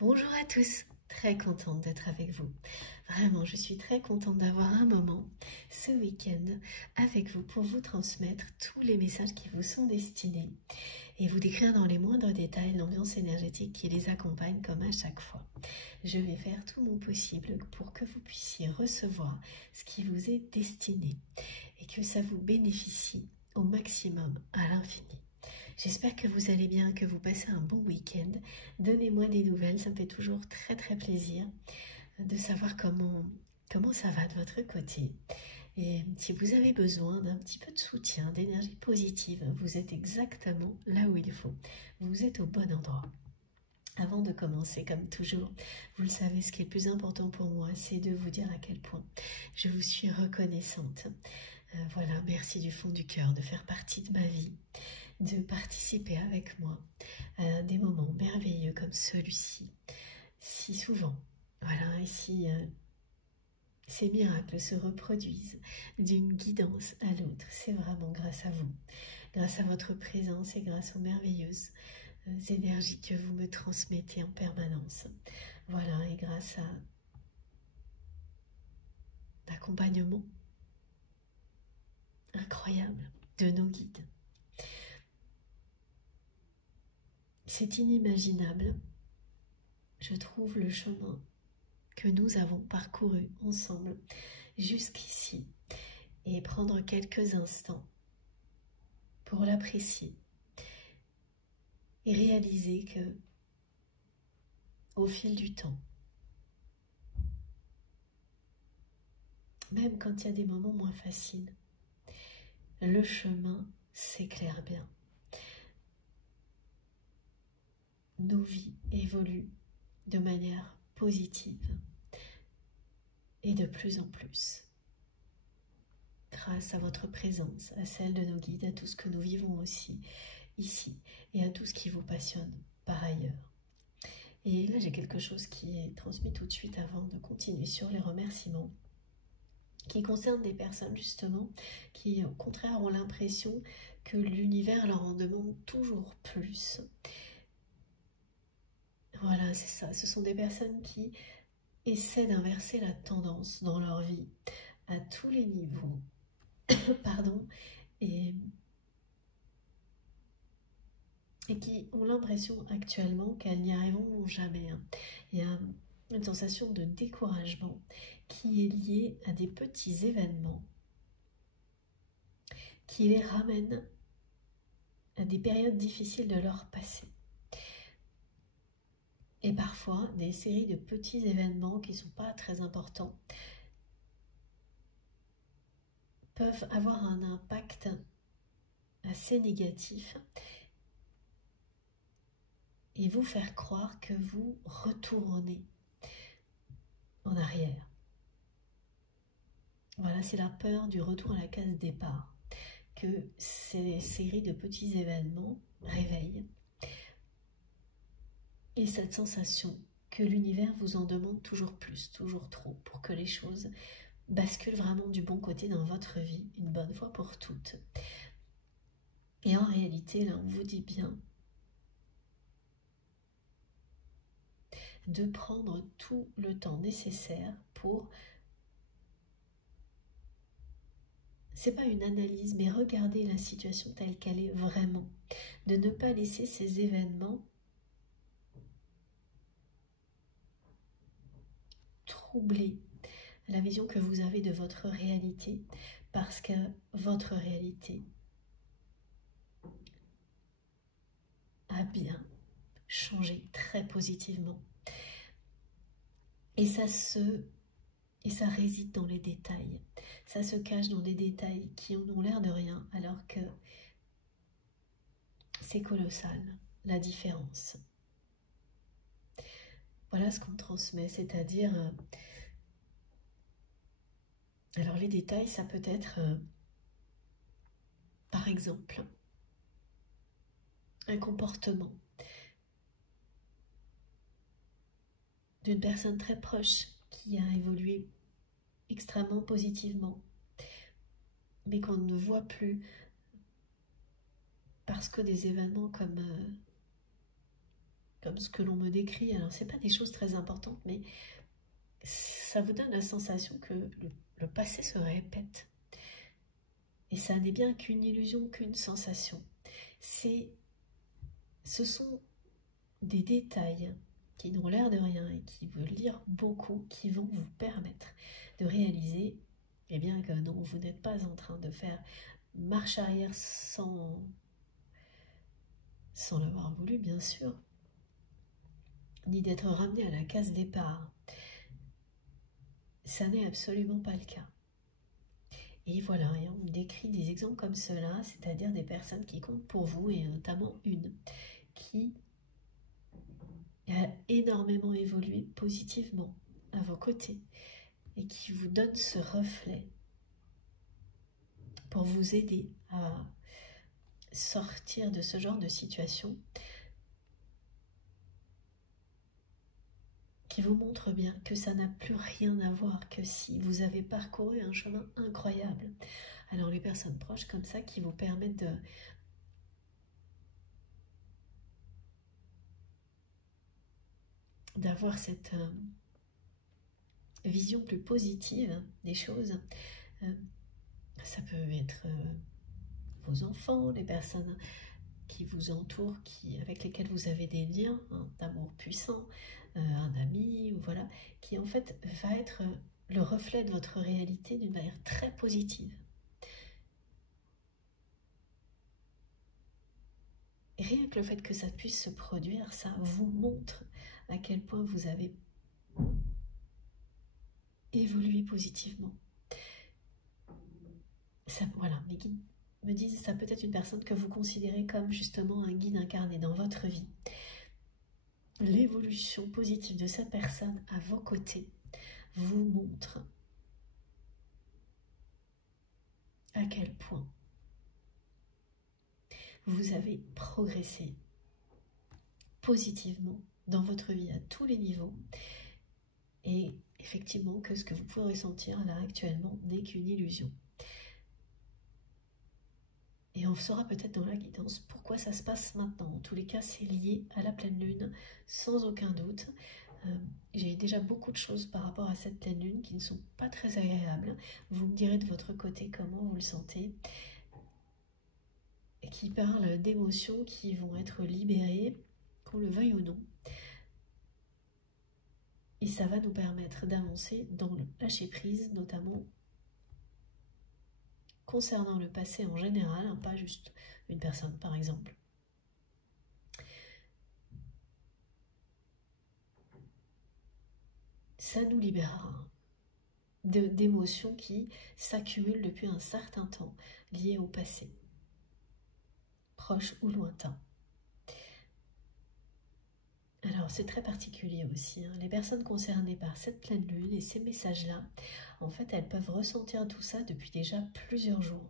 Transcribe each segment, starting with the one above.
Bonjour à tous, très contente d'être avec vous. Vraiment, je suis très contente d'avoir un moment ce week-end avec vous pour vous transmettre tous les messages qui vous sont destinés et vous décrire dans les moindres détails l'ambiance énergétique qui les accompagne comme à chaque fois. Je vais faire tout mon possible pour que vous puissiez recevoir ce qui vous est destiné et que ça vous bénéficie au maximum à l'infini. J'espère que vous allez bien, que vous passez un bon week-end. Donnez-moi des nouvelles, ça me fait toujours très très plaisir de savoir comment ça va de votre côté. Et si vous avez besoin d'un petit peu de soutien, d'énergie positive, vous êtes exactement là où il faut. Vous êtes au bon endroit. Avant de commencer, comme toujours, vous le savez, ce qui est le plus important pour moi, c'est de vous dire à quel point je vous suis reconnaissante. Voilà, merci du fond du cœur de faire partie de ma vie, de participer avec moi à des moments merveilleux comme celui-ci, si souvent. Voilà, et si ces miracles se reproduisent d'une guidance à l'autre, c'est vraiment grâce à vous, grâce à votre présence et grâce aux merveilleuses énergies que vous me transmettez en permanence. Voilà, et grâce à l'accompagnement incroyable de nos guides. C'est inimaginable, je trouve, le chemin que nous avons parcouru ensemble jusqu'ici et prendre quelques instants pour l'apprécier et réaliser que au fil du temps, même quand il y a des moments moins faciles, le chemin s'éclaire bien. Nos vies évoluent de manière positive et de plus en plus. Grâce à votre présence, à celle de nos guides, à tout ce que nous vivons aussi ici et à tout ce qui vous passionne par ailleurs. Et là, j'ai quelque chose qui est transmis tout de suite avant de continuer sur les remerciements, qui concerne des personnes justement qui, au contraire, ont l'impression que l'univers leur en demande toujours plus. Voilà, c'est ça. Ce sont des personnes qui essaient d'inverser la tendance dans leur vie à tous les niveaux. Pardon. Et qui ont l'impression actuellement qu'elles n'y arriveront jamais. Il y a une sensation de découragement qui est liée à des petits événements qui les ramènent à des périodes difficiles de leur passé. Et parfois, des séries de petits événements qui ne sont pas très importants peuvent avoir un impact assez négatif et vous faire croire que vous retournez en arrière. Voilà, c'est la peur du retour à la case départ que ces séries de petits événements réveillent. Et cette sensation que l'univers vous en demande toujours plus, toujours trop, pour que les choses basculent vraiment du bon côté dans votre vie, une bonne fois pour toutes. Et en réalité, là, on vous dit bien de prendre tout le temps nécessaire pour... C'est pas une analyse, mais regarder la situation telle qu'elle est vraiment. De ne pas laisser ces événements troubler la vision que vous avez de votre réalité, parce que votre réalité a bien changé très positivement. Et ça réside dans les détails. Ça se cache dans des détails qui ont l'air de rien, alors que c'est colossal, la différence. Voilà ce qu'on transmet, c'est-à-dire... alors les détails, ça peut être, par exemple, un comportement d'une personne très proche qui a évolué extrêmement positivement, mais qu'on ne voit plus parce que des événements comme comme ce que l'on me décrit. Alors, ce n'est pas des choses très importantes, mais ça vous donne la sensation que le passé se répète. Et ça n'est bien qu'une illusion, qu'une sensation. Ce sont des détails qui n'ont l'air de rien et qui veulent dire beaucoup, qui vont vous permettre de réaliser, eh bien que non, vous n'êtes pas en train de faire marche arrière sans l'avoir voulu, bien sûr, ni d'être ramené à la case départ. Ça n'est absolument pas le cas. Et voilà, et on me décrit des exemples comme cela, c'est-à-dire des personnes qui comptent pour vous, et notamment une qui a énormément évolué positivement à vos côtés et qui vous donne ce reflet pour vous aider à sortir de ce genre de situation, qui vous montre bien que ça n'a plus rien à voir, que si vous avez parcouru un chemin incroyable. Alors les personnes proches comme ça qui vous permettent d'avoir cette vision plus positive des choses. Ça peut être vos enfants, les personnes qui vous entourent, avec lesquelles vous avez des liens d'amour puissant, un ami, ou voilà, qui en fait va être le reflet de votre réalité d'une manière très positive. Et rien que le fait que ça puisse se produire, ça vous montre à quel point vous avez évolué positivement. Ça, voilà, mes guides me disent, ça peut être une personne que vous considérez comme justement un guide incarné dans votre vie. L'évolution positive de cette personne à vos côtés vous montre à quel point vous avez progressé positivement dans votre vie à tous les niveaux, et effectivement que ce que vous pouvez ressentir là actuellement n'est qu'une illusion. Et on saura peut-être dans la guidance pourquoi ça se passe maintenant. En tous les cas, c'est lié à la pleine lune, sans aucun doute. J'ai déjà beaucoup de choses par rapport à cette pleine lune qui ne sont pas très agréables. Vous me direz de votre côté comment vous le sentez. Et qui parlent d'émotions qui vont être libérées, qu'on le veuille ou non. Et ça va nous permettre d'avancer dans le lâcher-prise, notamment concernant le passé en général, hein, pas juste une personne par exemple. Ça nous libérera d'émotions qui s'accumulent depuis un certain temps, liées au passé, proche ou lointain. Alors c'est très particulier aussi, hein. Les personnes concernées par cette pleine lune et ces messages-là, en fait elles peuvent ressentir tout ça depuis déjà plusieurs jours.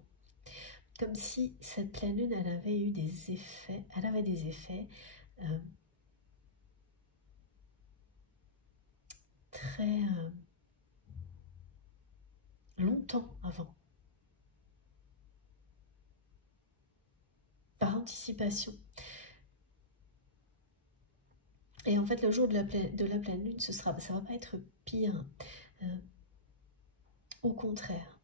Comme si cette pleine lune, elle avait des effets très longtemps avant. Par anticipation. Et en fait, le jour de la pleine lune, ça va pas être pire. Au contraire.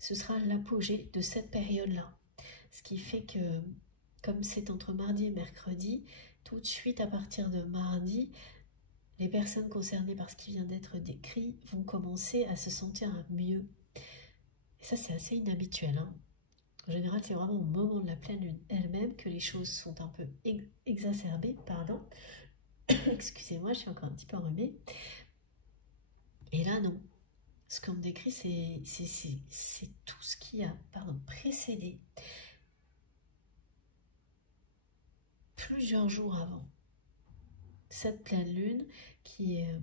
Ce sera l'apogée de cette période-là. Ce qui fait que, comme c'est entre mardi et mercredi, tout de suite à partir de mardi, les personnes concernées par ce qui vient d'être décrit vont commencer à se sentir mieux. Et ça, c'est assez inhabituel, hein. En général, c'est vraiment au moment de la pleine lune elle-même que les choses sont un peu exacerbées, pardon. Excusez-moi, je suis encore un petit peu enrhumée. Et là, non. Ce qu'on me décrit, c'est tout ce qui a précédé plusieurs jours avant cette pleine lune, qui est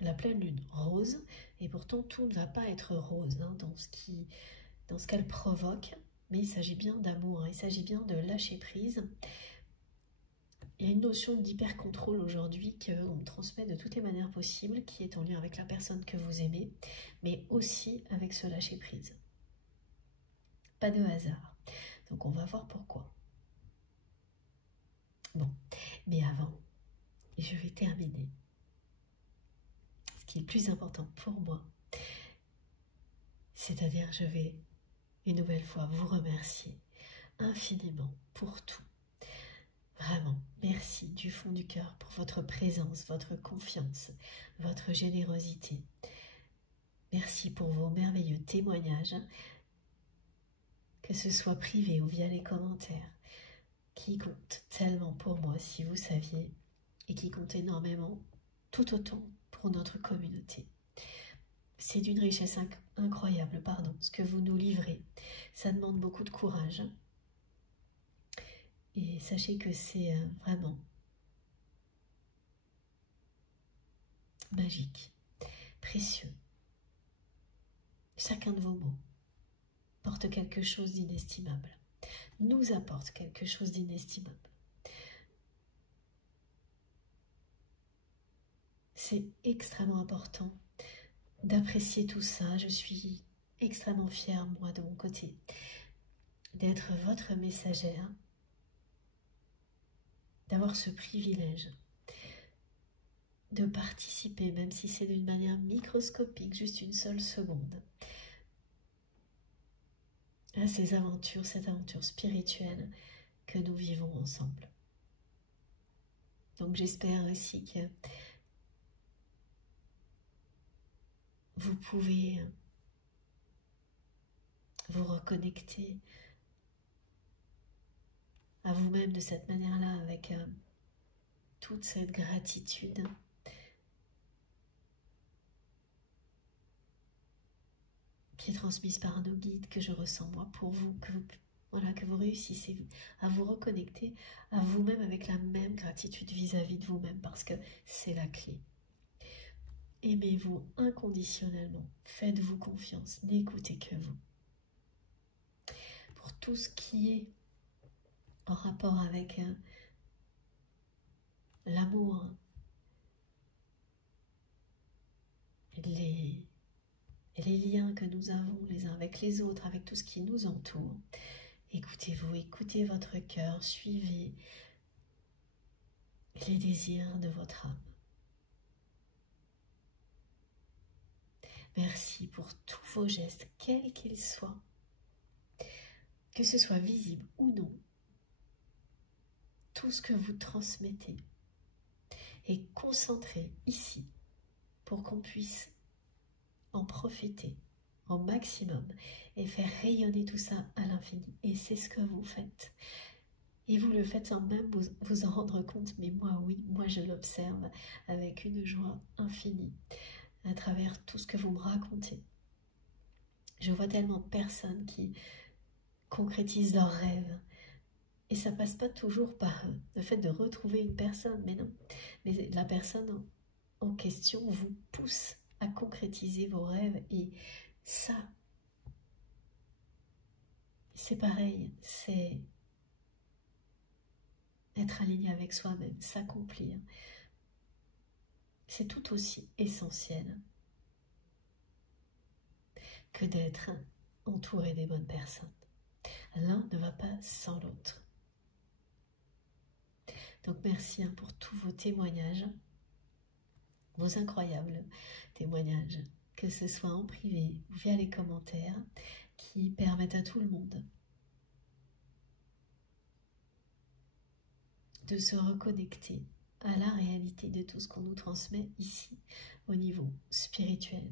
la pleine lune rose, et pourtant tout ne va pas être rose hein, dans ce qu'elle provoque, mais il s'agit bien d'amour, hein, il s'agit bien de lâcher prise. Il y a une notion d'hyper-contrôle aujourd'hui qu'on me transmet de toutes les manières possibles, qui est en lien avec la personne que vous aimez, mais aussi avec ce lâcher prise. Pas de hasard. Donc on va voir pourquoi. Bon, mais avant, je vais terminer. Ce qui est le plus important pour moi, c'est-à-dire je vais une nouvelle fois vous remercier infiniment pour tout. Vraiment, merci du fond du cœur pour votre présence, votre confiance, votre générosité. Merci pour vos merveilleux témoignages, que ce soit privé ou via les commentaires, qui comptent tellement pour moi, si vous saviez, et qui comptent énormément, tout autant pour notre communauté. C'est d'une richesse incroyable, ce que vous nous livrez. Ça demande beaucoup de courage. Et sachez que c'est vraiment magique, précieux. Chacun de vos mots porte quelque chose d'inestimable, nous apporte quelque chose d'inestimable. C'est extrêmement important d'apprécier tout ça. Je suis extrêmement fière, moi, de mon côté, d'être votre messagère, d'avoir ce privilège de participer, même si c'est d'une manière microscopique, juste une seule seconde, à ces aventures, cette aventure spirituelle que nous vivons ensemble. Donc j'espère aussi que vous pouvez vous reconnecter à vous-même de cette manière-là, avec toute cette gratitude qui est transmise par nos guides, que je ressens moi pour vous, que vous réussissez à vous reconnecter à vous-même avec la même gratitude vis-à-vis de vous-même, parce que c'est la clé. Aimez-vous inconditionnellement, faites-vous confiance, n'écoutez que vous. Pour tout ce qui est en rapport avec l'amour, les liens que nous avons les uns avec les autres, avec tout ce qui nous entoure, écoutez-vous, écoutez votre cœur, suivez les désirs de votre âme. Merci pour tous vos gestes, quels qu'ils soient, que ce soit visible ou non. Tout ce que vous transmettez est concentré ici pour qu'on puisse en profiter au maximum et faire rayonner tout ça à l'infini. Et c'est ce que vous faites. Et vous le faites sans même vous en rendre compte, mais moi oui, moi je l'observe avec une joie infinie à travers tout ce que vous me racontez. Je vois tellement de personnes qui concrétisent leurs rêves. Et ça passe pas toujours par le fait de retrouver une personne, mais non. Mais la personne en question vous pousse à concrétiser vos rêves, et ça, c'est pareil, c'est être aligné avec soi-même, s'accomplir. C'est tout aussi essentiel que d'être entouré des bonnes personnes. L'un ne va pas sans l'autre. Donc merci pour tous vos témoignages, vos incroyables témoignages, que ce soit en privé ou via les commentaires, qui permettent à tout le monde de se reconnecter à la réalité de tout ce qu'on nous transmet ici, au niveau spirituel.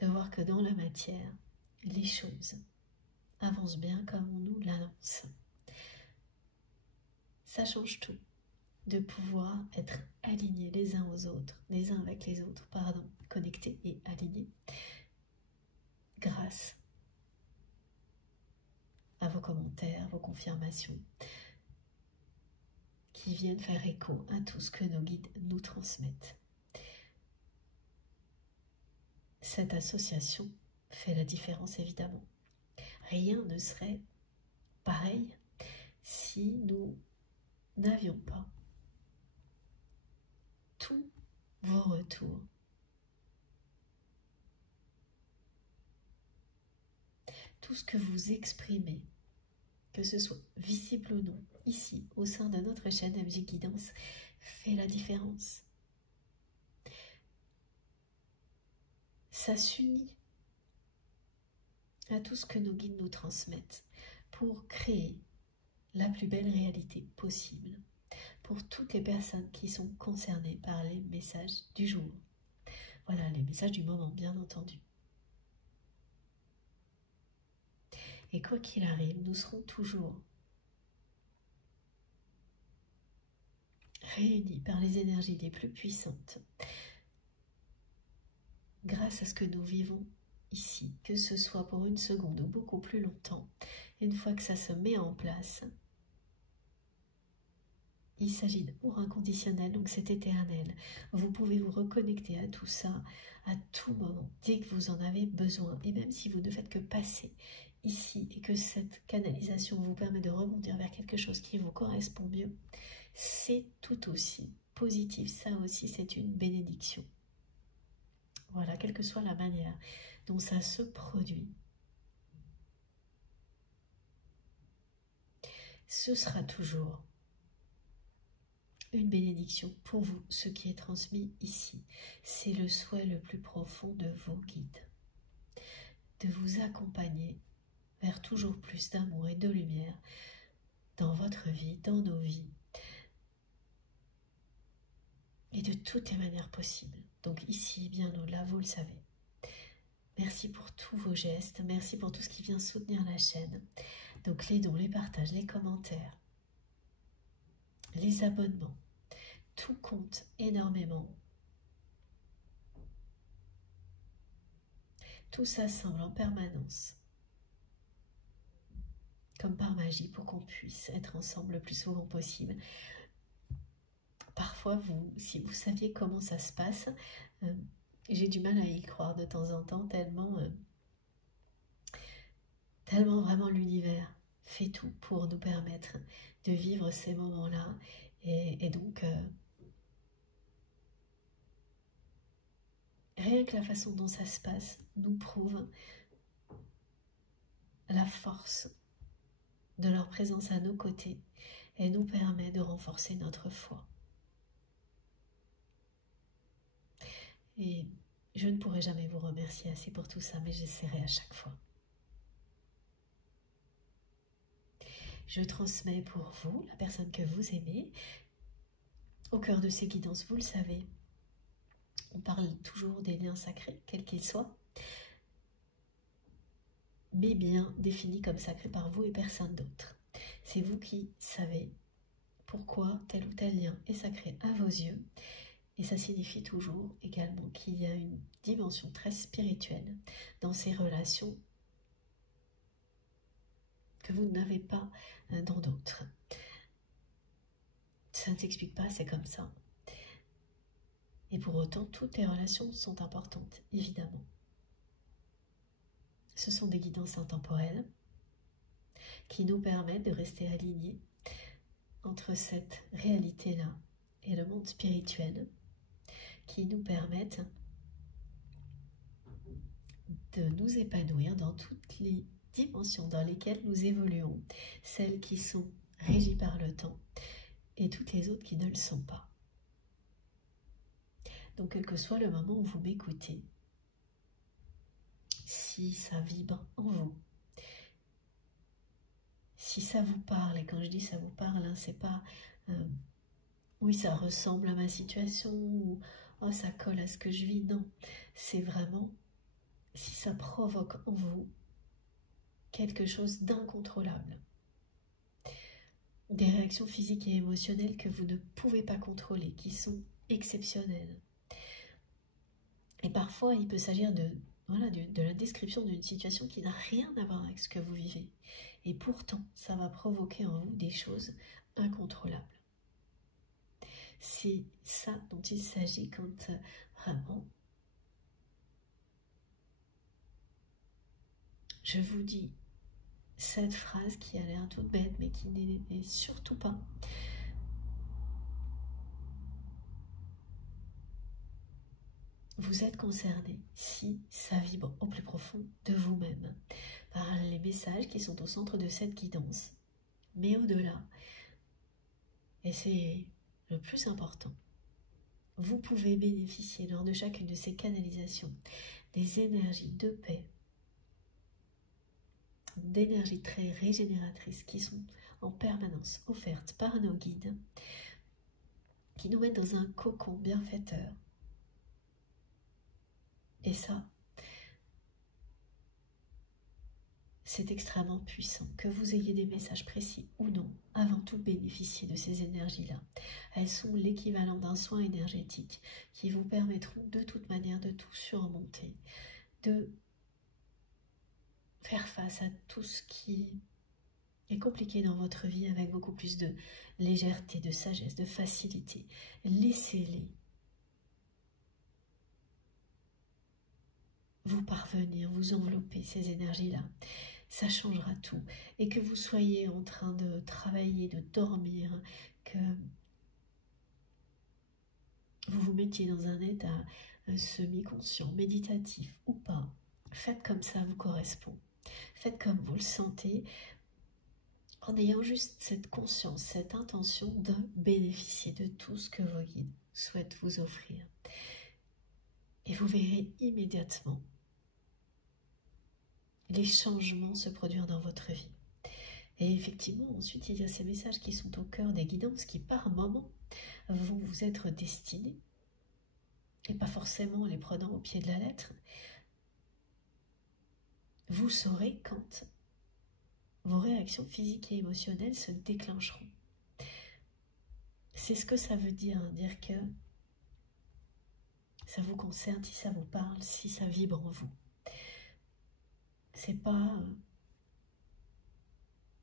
De voir que dans la matière, les choses avancent bien comme on nous l'annonce. Ça change tout, de pouvoir être alignés les uns aux autres, les uns avec les autres, connectés et alignés, grâce à vos commentaires, vos confirmations, qui viennent faire écho à tout ce que nos guides nous transmettent. Cette association fait la différence, évidemment. Rien ne serait pareil si nous n'avions pas tous vos retours, tout ce que vous exprimez, que ce soit visible ou non, ici, au sein de notre chaîne MJ Guidance, fait la différence. Ça s'unit à tout ce que nos guides nous transmettent pour créer la plus belle réalité possible pour toutes les personnes qui sont concernées par les messages du jour. Voilà, les messages du moment, bien entendu. Et quoi qu'il arrive, nous serons toujours réunis par les énergies les plus puissantes grâce à ce que nous vivons ici, que ce soit pour une seconde ou beaucoup plus longtemps. Une fois que ça se met en place, il s'agit d'amour inconditionnel, donc c'est éternel. Vous pouvez vous reconnecter à tout ça à tout moment, dès que vous en avez besoin. Et même si vous ne faites que passer ici et que cette canalisation vous permet de rebondir vers quelque chose qui vous correspond mieux, c'est tout aussi positif. Ça aussi, c'est une bénédiction. Voilà, quelle que soit la manière dont ça se produit. Ce sera toujours une bénédiction pour vous, ce qui est transmis ici. C'est le souhait le plus profond de vos guides, de vous accompagner vers toujours plus d'amour et de lumière dans votre vie, dans nos vies, et de toutes les manières possibles. Donc ici, bien au-delà, vous le savez. Merci pour tous vos gestes, merci pour tout ce qui vient soutenir la chaîne. Donc les dons, les partages, les commentaires, les abonnements, tout compte énormément. Tout s'assemble en permanence, comme par magie, pour qu'on puisse être ensemble le plus souvent possible. Parfois, si vous saviez comment ça se passe, j'ai du mal à y croire de temps en temps, tellement vraiment l'univers fait tout pour nous permettre de vivre ces moments-là. Et donc, rien que la façon dont ça se passe nous prouve la force de leur présence à nos côtés et nous permet de renforcer notre foi. Et je ne pourrai jamais vous remercier assez pour tout ça, mais j'essaierai à chaque fois. Je transmets pour vous, la personne que vous aimez, au cœur de ces guidances, vous le savez. On parle toujours des liens sacrés, quels qu'ils soient, mais bien définis comme sacrés par vous et personne d'autre. C'est vous qui savez pourquoi tel ou tel lien est sacré à vos yeux. Et ça signifie toujours également qu'il y a une dimension très spirituelle dans ces relations que vous n'avez pas dans d'autres. Ça ne s'explique pas, c'est comme ça. Et pour autant, toutes les relations sont importantes, évidemment. Ce sont des guidances intemporelles qui nous permettent de rester alignés entre cette réalité-là et le monde spirituel, qui nous permettent de nous épanouir dans toutes les dimensions dans lesquelles nous évoluons, celles qui sont régies par le temps et toutes les autres qui ne le sont pas. Donc quel que soit le moment où vous m'écoutez, si ça vibre en vous, si ça vous parle, et quand je dis ça vous parle, hein, c'est pas oui ça ressemble à ma situation ou oh ça colle à ce que je vis, non, c'est vraiment si ça provoque en vous quelque chose d'incontrôlable, des réactions physiques et émotionnelles que vous ne pouvez pas contrôler, qui sont exceptionnelles. Et parfois il peut s'agir de la description d'une situation qui n'a rien à voir avec ce que vous vivez. Et pourtant, ça va provoquer en vous des choses incontrôlables. C'est ça dont il s'agit quand vraiment je vous dis cette phrase qui a l'air toute bête, mais qui n'est surtout pas. Vous êtes concerné si ça vibre au plus profond de vous-même. par les messages qui sont au centre de cette guidance. Mais au-delà, et c'est le plus important, vous pouvez bénéficier lors de chacune de ces canalisations des énergies de paix, d'énergies très régénératrices qui sont en permanence offertes par nos guides, qui nous mettent dans un cocon bienfaiteur. Et ça, c'est extrêmement puissant. Que vous ayez des messages précis ou non, avant tout bénéficiez de ces énergies-là. Elles sont l'équivalent d'un soin énergétique qui vous permettront de toute manière de tout surmonter, de faire face à tout ce qui est compliqué dans votre vie avec beaucoup plus de légèreté, de sagesse, de facilité. Laissez-les vous parvenir, vous envelopper ces énergies-là. Ça changera tout. Et que vous soyez en train de travailler, de dormir, que vous vous mettiez dans un état semi-conscient, méditatif ou pas, faites comme ça vous correspond. Faites comme vous le sentez, en ayant juste cette conscience, cette intention de bénéficier de tout ce que vos guides souhaitent vous offrir. Et vous verrez immédiatement les changements se produire dans votre vie. Et effectivement, ensuite, il y a ces messages qui sont au cœur des guidances qui, par moments, vont vous être destinés, et pas forcément les prenant au pied de la lettre. Vous saurez quand vos réactions physiques et émotionnelles se déclencheront. C'est ce que ça veut dire que ça vous concerne, si ça vous parle, si ça vibre en vous. C'est pas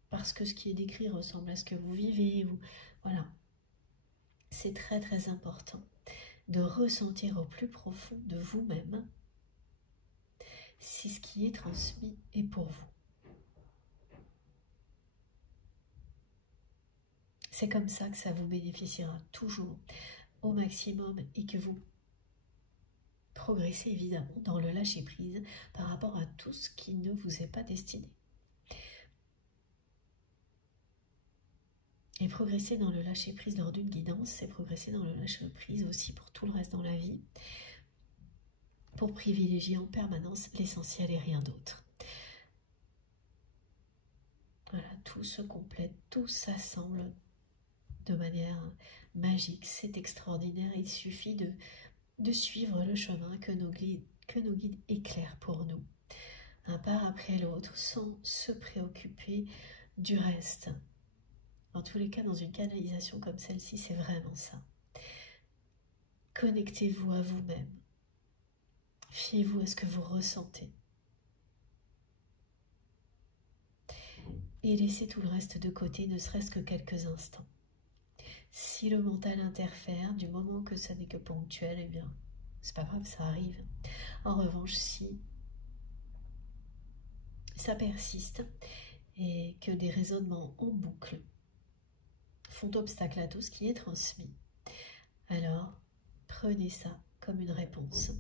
parce que ce qui est décrit ressemble à ce que vous vivez, ou voilà. C'est très très important de ressentir au plus profond de vous-même si ce qui est transmis est pour vous. C'est comme ça que ça vous bénéficiera toujours au maximum et que vous progressez évidemment dans le lâcher-prise par rapport à tout ce qui ne vous est pas destiné. Et progresser dans le lâcher-prise lors d'une guidance, c'est progresser dans le lâcher-prise aussi pour tout le reste dans la vie, pour privilégier en permanence l'essentiel et rien d'autre. Voilà, tout se complète, tout s'assemble de manière magique, c'est extraordinaire. Il suffit de suivre le chemin que nos guides éclairent pour nous, un pas après l'autre, sans se préoccuper du reste. En tous les cas, dans une canalisation comme celle-ci, c'est vraiment ça. Connectez-vous à vous-même. Fiez-vous à ce que vous ressentez. Et laissez tout le reste de côté, ne serait-ce que quelques instants. Si le mental interfère, du moment que ça n'est que ponctuel, eh bien, c'est pas grave, ça arrive. En revanche, si ça persiste et que des raisonnements en boucle font obstacle à tout ce qui est transmis, alors prenez ça comme une réponse.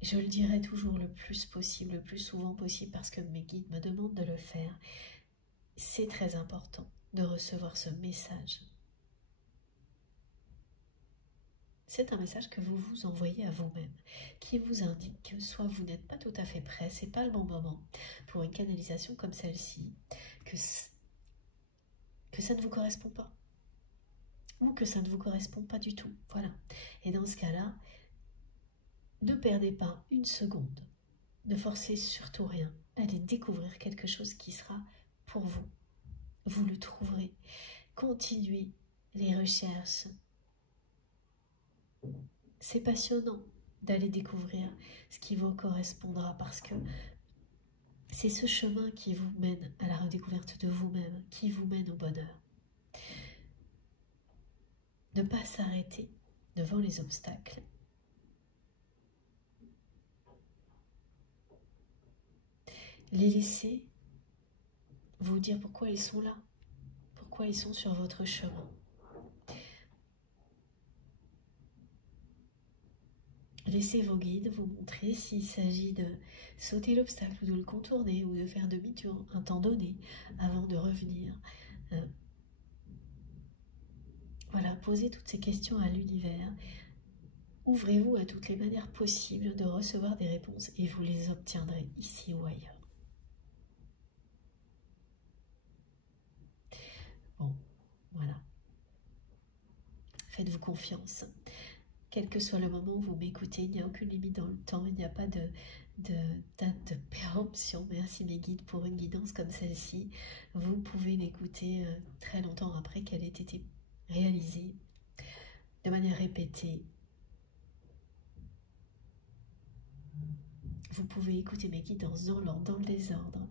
Je le dirai toujours le plus possible, le plus souvent possible, parce que mes guides me demandent de le faire. C'est très important de recevoir ce message. C'est un message que vous vous envoyez à vous-même, qui vous indique que soit vous n'êtes pas tout à fait prêt, c'est pas le bon moment pour une canalisation comme celle-ci, que ça ne vous correspond pas, ou que ça ne vous correspond pas du tout. Voilà. Et dans ce cas-là, ne perdez pas une seconde, ne forcez surtout rien. Allez découvrir quelque chose qui sera pour vous. Vous le trouverez. Continuez les recherches. C'est passionnant d'aller découvrir ce qui vous correspondra, parce que c'est ce chemin qui vous mène à la redécouverte de vous-même, qui vous mène au bonheur. Ne pas s'arrêter devant les obstacles. Les laisser vous dire pourquoi ils sont là, pourquoi ils sont sur votre chemin. Laissez vos guides vous montrer s'il s'agit de sauter l'obstacle ou de le contourner ou de faire demi-tour un temps donné avant de revenir. Voilà, posez toutes ces questions à l'univers. Ouvrez-vous à toutes les manières possibles de recevoir des réponses et vous les obtiendrez ici ou ailleurs. Bon, voilà. Faites-vous confiance. Quel que soit le moment où vous m'écoutez, il n'y a aucune limite dans le temps, il n'y a pas de date de péremption. Merci mes guides pour une guidance comme celle-ci. Vous pouvez l'écouter très longtemps après qu'elle ait été réalisée, de manière répétée. Vous pouvez écouter mes guidances dans l'ordre, dans le désordre.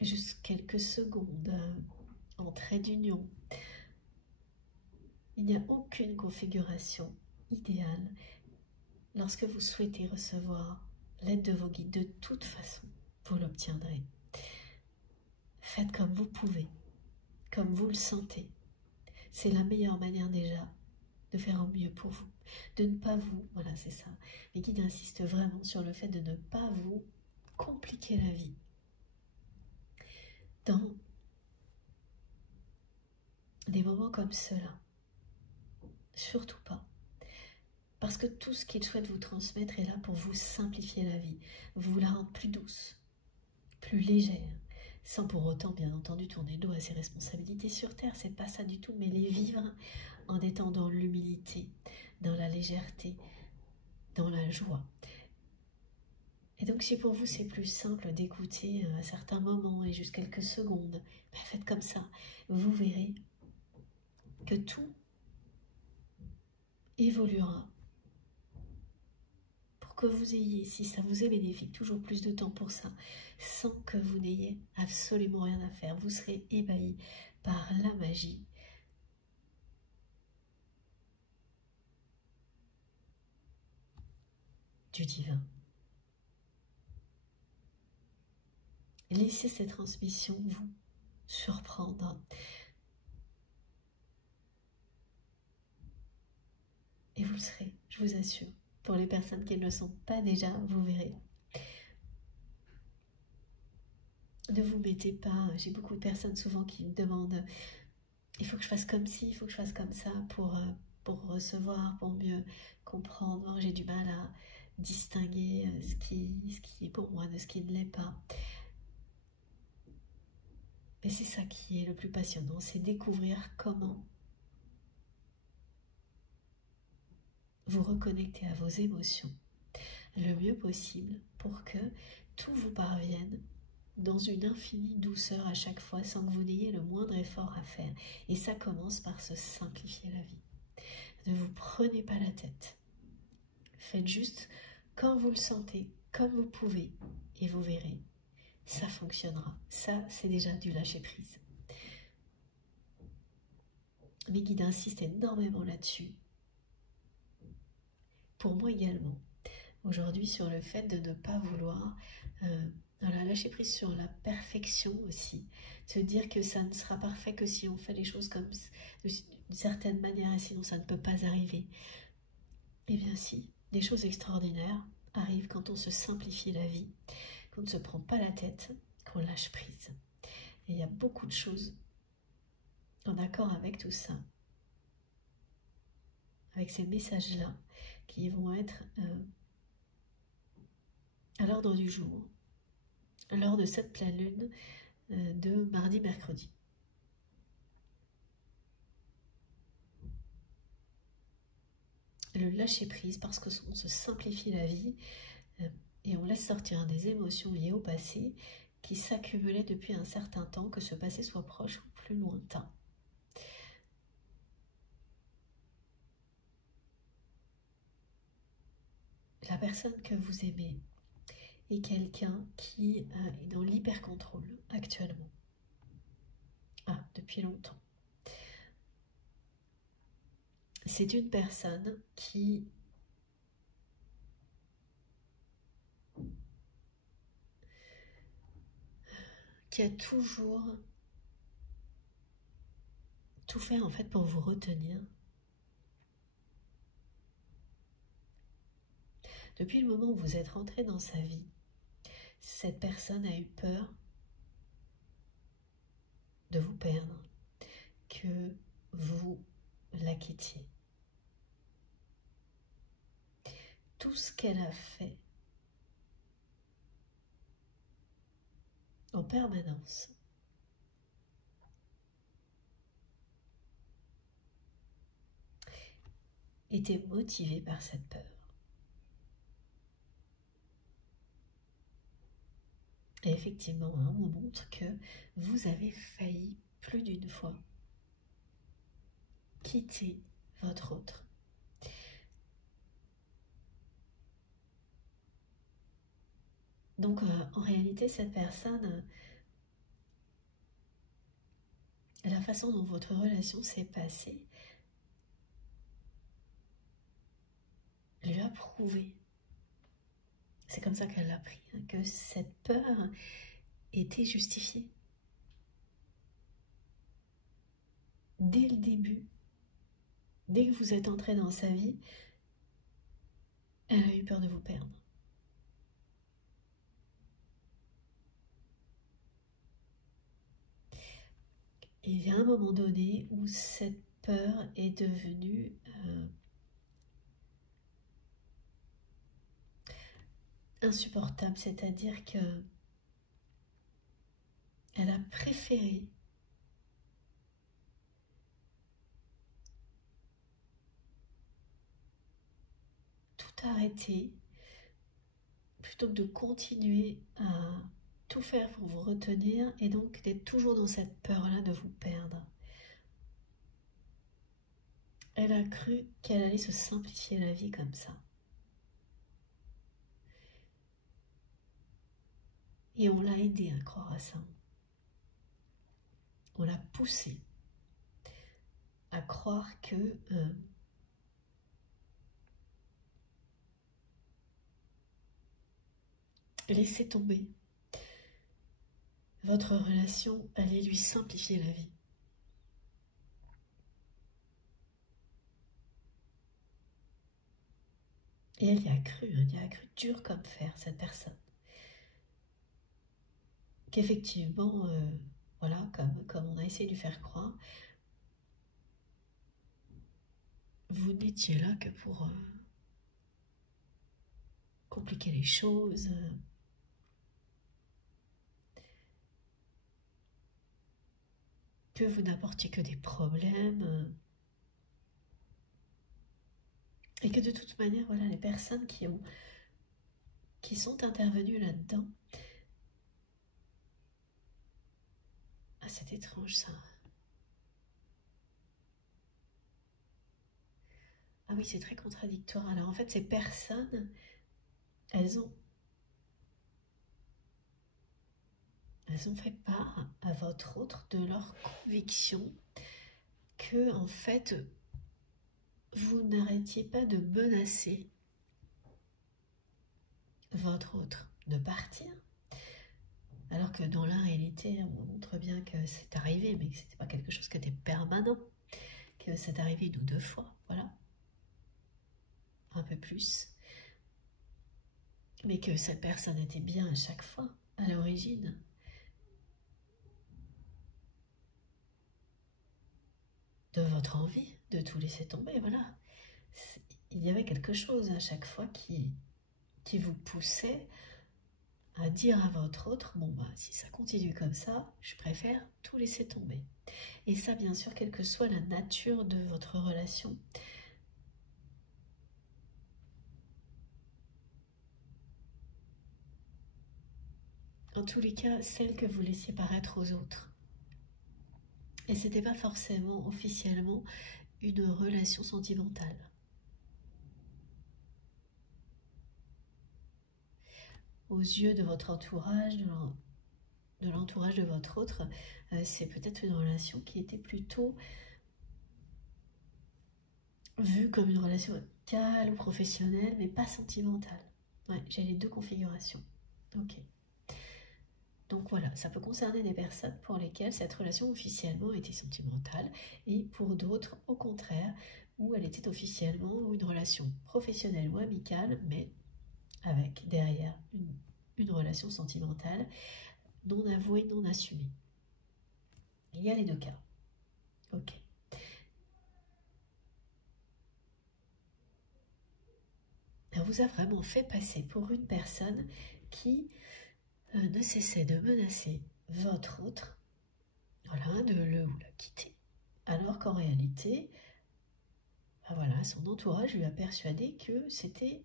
Juste quelques secondes en trait d'union. Il n'y a aucune configuration idéale. Lorsque vous souhaitez recevoir l'aide de vos guides, de toute façon, vous l'obtiendrez. Faites comme vous pouvez, comme vous le sentez. C'est la meilleure manière déjà de faire au mieux pour vous. De ne pas vous, voilà c'est ça. Mes guides insistent vraiment sur le fait de ne pas vous compliquer la vie. Dans des moments comme ceux-là, surtout pas. Parce que tout ce qu'il souhaite vous transmettre est là pour vous simplifier la vie, vous la rendre plus douce, plus légère, sans pour autant, bien entendu, tourner le dos à ses responsabilités sur Terre, c'est pas ça du tout, mais les vivre en étant dans l'humilité, dans la légèreté, dans la joie. Et donc si pour vous c'est plus simple d'écouter à certains moments et juste quelques secondes, ben faites comme ça, vous verrez que tout évoluera pour que vous ayez, si ça vous est bénéfique, toujours plus de temps pour ça, sans que vous n'ayez absolument rien à faire. Vous serez ébahi par la magie du divin. Laissez cette transmission vous surprendre. Et vous le serez, je vous assure. Pour les personnes qui ne le sont pas déjà, vous verrez. Ne vous mettez pas, j'ai beaucoup de personnes souvent qui me demandent il faut que je fasse comme ci, il faut que je fasse comme ça pour recevoir, pour mieux comprendre. J'ai du mal à distinguer ce qui est pour moi de ce qui ne l'est pas. Mais c'est ça qui est le plus passionnant, c'est découvrir comment vous reconnecter à vos émotions le mieux possible pour que tout vous parvienne dans une infinie douceur à chaque fois sans que vous n'ayez le moindre effort à faire. Et ça commence par se simplifier la vie. Ne vous prenez pas la tête. Faites juste quand vous le sentez, comme vous pouvez, et vous verrez, ça fonctionnera. Ça, c'est déjà du lâcher-prise. Mes guides insistent énormément là-dessus. Pour moi également. Aujourd'hui, sur le fait de ne pas vouloir lâcher prise sur la perfection aussi. Se dire que ça ne sera parfait que si on fait les choses comme d'une certaine manière et sinon ça ne peut pas arriver. Eh bien si, des choses extraordinaires arrivent quand on se simplifie la vie, qu'on ne se prend pas la tête, qu'on lâche prise. Et il y a beaucoup de choses en accord avec tout ça, avec ces messages-là qui vont être à l'ordre du jour, lors de cette pleine lune de mardi-mercredi. Le lâcher prise parce qu'on se simplifie la vie et on laisse sortir des émotions liées au passé qui s'accumulaient depuis un certain temps, que ce passé soit proche ou plus lointain. La personne que vous aimez est quelqu'un qui est dans l'hyper-contrôle actuellement. Depuis longtemps. C'est une personne qui a toujours tout fait en fait pour vous retenir, Depuis le moment où vous êtes rentré dans sa vie, cette personne a eu peur de vous perdre, que vous la quittiez. Tout ce qu'elle a fait en permanence était motivé par cette peur. Et effectivement, on montre que vous avez failli plus d'une fois quitter votre autre. Donc, en réalité, cette personne, la façon dont votre relation s'est passée, lui a prouvé, c'est comme ça qu'elle l'a pris, hein, que cette peur était justifiée. Dès le début, dès que vous êtes entré dans sa vie, elle a eu peur de vous perdre. Et il y a un moment donné où cette peur est devenue insupportable, c'est-à-dire que elle a préféré tout arrêter plutôt que de continuer à tout faire pour vous retenir et donc d'être toujours dans cette peur-là de vous perdre. Elle a cru qu'elle allait se simplifier la vie comme ça. Et on l'a aidé à croire à ça. On l'a poussé à croire que laissez tomber. Votre relation allait lui simplifier la vie. Et elle y a cru dur comme fer, cette personne. Qu'effectivement, voilà, comme on a essayé de lui faire croire, vous n'étiez là que pour compliquer les choses, que vous n'apportiez que des problèmes, et que de toute manière, voilà, les personnes qui sont intervenues là-dedans, ah, c'est étrange ça. Ah oui, c'est très contradictoire. Alors en fait, ces personnes, elles ont fait part à votre autre de leur conviction que, en fait, vous n'arrêtiez pas de menacer votre autre de partir. Alors que dans la réalité, on montre bien que c'est arrivé, mais que ce n'était pas quelque chose qui était permanent, que c'est arrivé 1 ou 2 fois, voilà. Un peu plus. Mais que cette personne était bien à chaque fois, à l'origine. De votre envie de tout laisser tomber, voilà. Il y avait quelque chose à chaque fois qui vous poussait à dire à votre autre, bon bah si ça continue comme ça, je préfère tout laisser tomber. Et ça, bien sûr, quelle que soit la nature de votre relation. En tous les cas, celle que vous laissiez paraître aux autres. Et c'était pas forcément officiellement une relation sentimentale. Aux yeux de votre entourage, de l'entourage de votre autre, c'est peut-être une relation qui était plutôt vue comme une relation amicale ou professionnelle, mais pas sentimentale. Ouais, j'ai les 2 configurations. Ok. Donc voilà, ça peut concerner des personnes pour lesquelles cette relation officiellement était sentimentale et pour d'autres, au contraire, où elle était officiellement une relation professionnelle ou amicale, mais avec derrière une relation sentimentale non avouée, non assumée. Il y a les deux cas. Ok. Elle vous a vraiment fait passer pour une personne qui ne cessait de menacer votre autre, voilà, de le ou la quitter. Alors qu'en réalité, ben voilà, son entourage lui a persuadé que c'était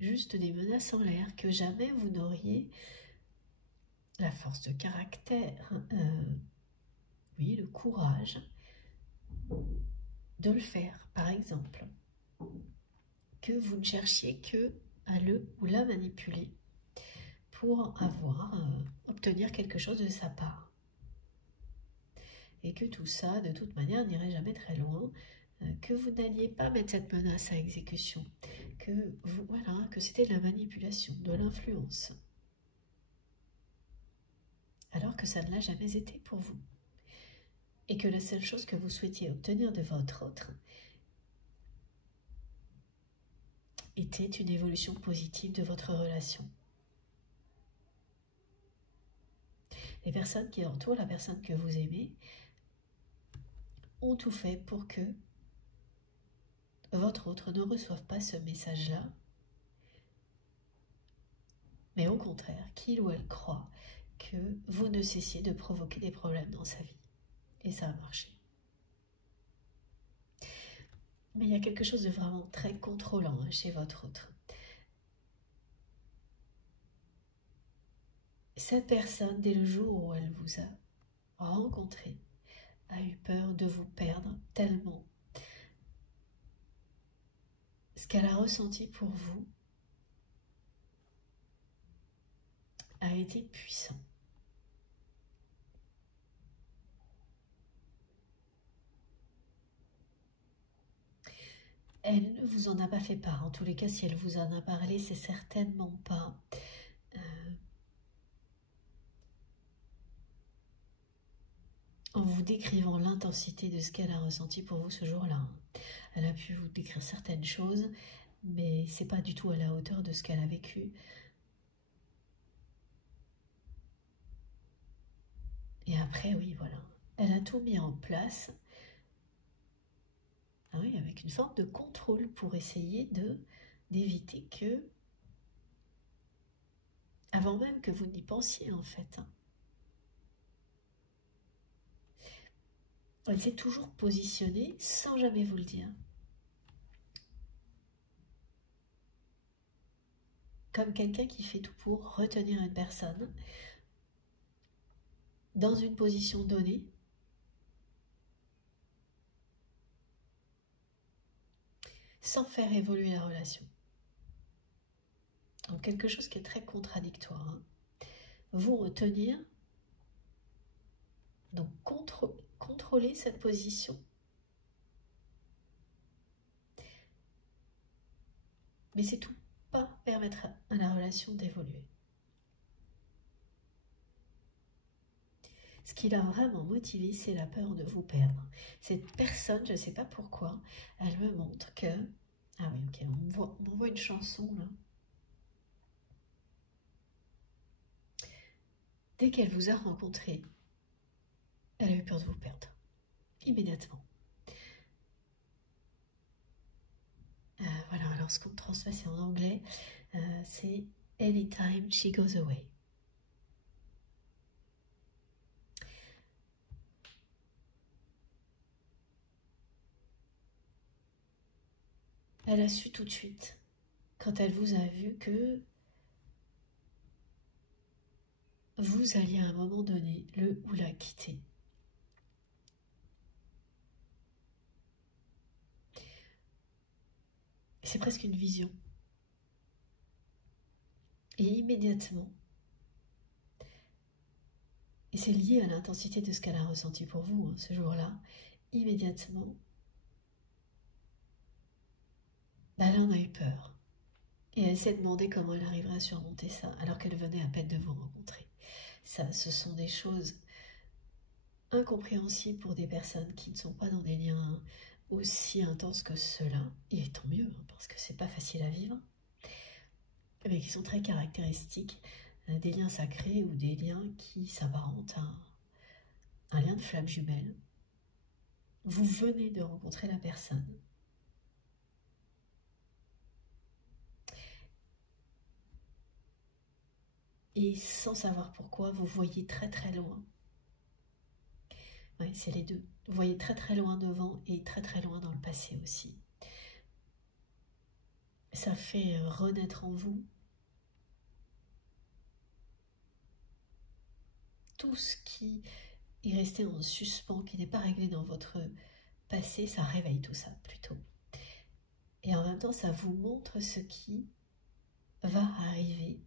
juste des menaces en l'air, que jamais vous n'auriez la force de caractère, oui, le courage de le faire, par exemple. Que vous ne cherchiez que à le ou la manipuler pour obtenir quelque chose de sa part. Et que tout ça, de toute manière, n'irait jamais très loin, que vous n'alliez pas mettre cette menace à exécution, que c'était de la manipulation, de l'influence. Alors que ça ne l'a jamais été pour vous. Et que la seule chose que vous souhaitiez obtenir de votre autre était une évolution positive de votre relation. Les personnes qui entourent la personne que vous aimez ont tout fait pour que votre autre ne reçoive pas ce message-là, mais au contraire, qu'il ou elle croit que vous ne cessiez de provoquer des problèmes dans sa vie. Et ça a marché. Mais il y a quelque chose de vraiment très contrôlant chez votre autre. Cette personne, dès le jour où elle vous a rencontré, a eu peur de vous perdre tellement. Ce qu'elle a ressenti pour vous a été puissant. Elle ne vous en a pas fait part. En tous les cas, si elle vous en a parlé, c'est certainement pas en vous décrivant l'intensité de ce qu'elle a ressenti pour vous ce jour-là. Elle a pu vous décrire certaines choses, mais c'est pas du tout à la hauteur de ce qu'elle a vécu. Et après, oui, voilà. Elle a tout mis en place, oui, avec une forme de contrôle pour essayer d'éviter que, avant même que vous n'y pensiez en fait, elle s'est toujours positionnée sans jamais vous le dire. Comme quelqu'un qui fait tout pour retenir une personne dans une position donnée, sans faire évoluer la relation. Donc quelque chose qui est très contradictoire. Hein. Vous retenir, donc contrôler cette position. Mais c'est tout, pas permettre à la relation d'évoluer. Ce qui l'a vraiment motivé, c'est la peur de vous perdre. Cette personne, je ne sais pas pourquoi, elle me montre que... Ah oui, ok, on m'envoie une chanson là. Dès qu'elle vous a rencontré, elle a eu peur de vous perdre. Immédiatement. Voilà, alors ce qu'on transmet, c'est en anglais. C'est « Anytime she goes away ». Elle a su tout de suite, quand elle vous a vu, que vous alliez à un moment donné le ou la quitter. C'est presque une vision. Et immédiatement, et c'est lié à l'intensité de ce qu'elle a ressenti pour vous ce jour-là, immédiatement, elle en a eu peur. Et elle s'est demandé comment elle arriverait à surmonter ça, alors qu'elle venait à peine de vous rencontrer. Ça, ce sont des choses incompréhensibles pour des personnes qui ne sont pas dans des liens aussi intenses que ceux-là. Et tant mieux, parce que c'est pas facile à vivre. mais qui sont très caractéristiques des liens sacrés ou des liens qui s'apparentent à un lien de flamme jumelle. Vous venez de rencontrer la personne. Et sans savoir pourquoi, vous voyez très très loin. Oui, c'est les deux. Vous voyez très très loin devant et très très loin dans le passé aussi. Ça fait renaître en vous tout ce qui est resté en suspens, qui n'est pas réglé dans votre passé, ça réveille tout ça plutôt. Et en même temps, ça vous montre ce qui va arriver.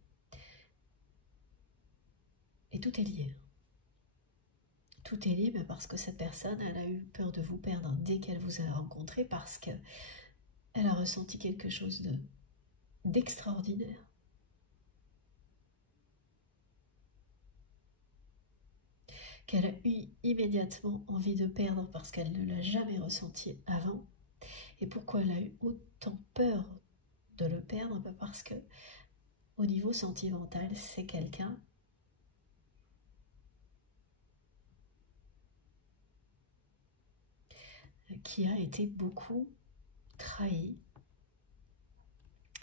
Et tout est lié. Tout est lié, mais parce que cette personne, elle a eu peur de vous perdre dès qu'elle vous a rencontré, parce qu'elle a ressenti quelque chose d'extraordinaire. Qu'elle a eu immédiatement envie de perdre parce qu'elle ne l'a jamais ressenti avant. Et pourquoi elle a eu autant peur de le perdre? Parce que au niveau sentimental, c'est quelqu'un qui a été beaucoup trahi,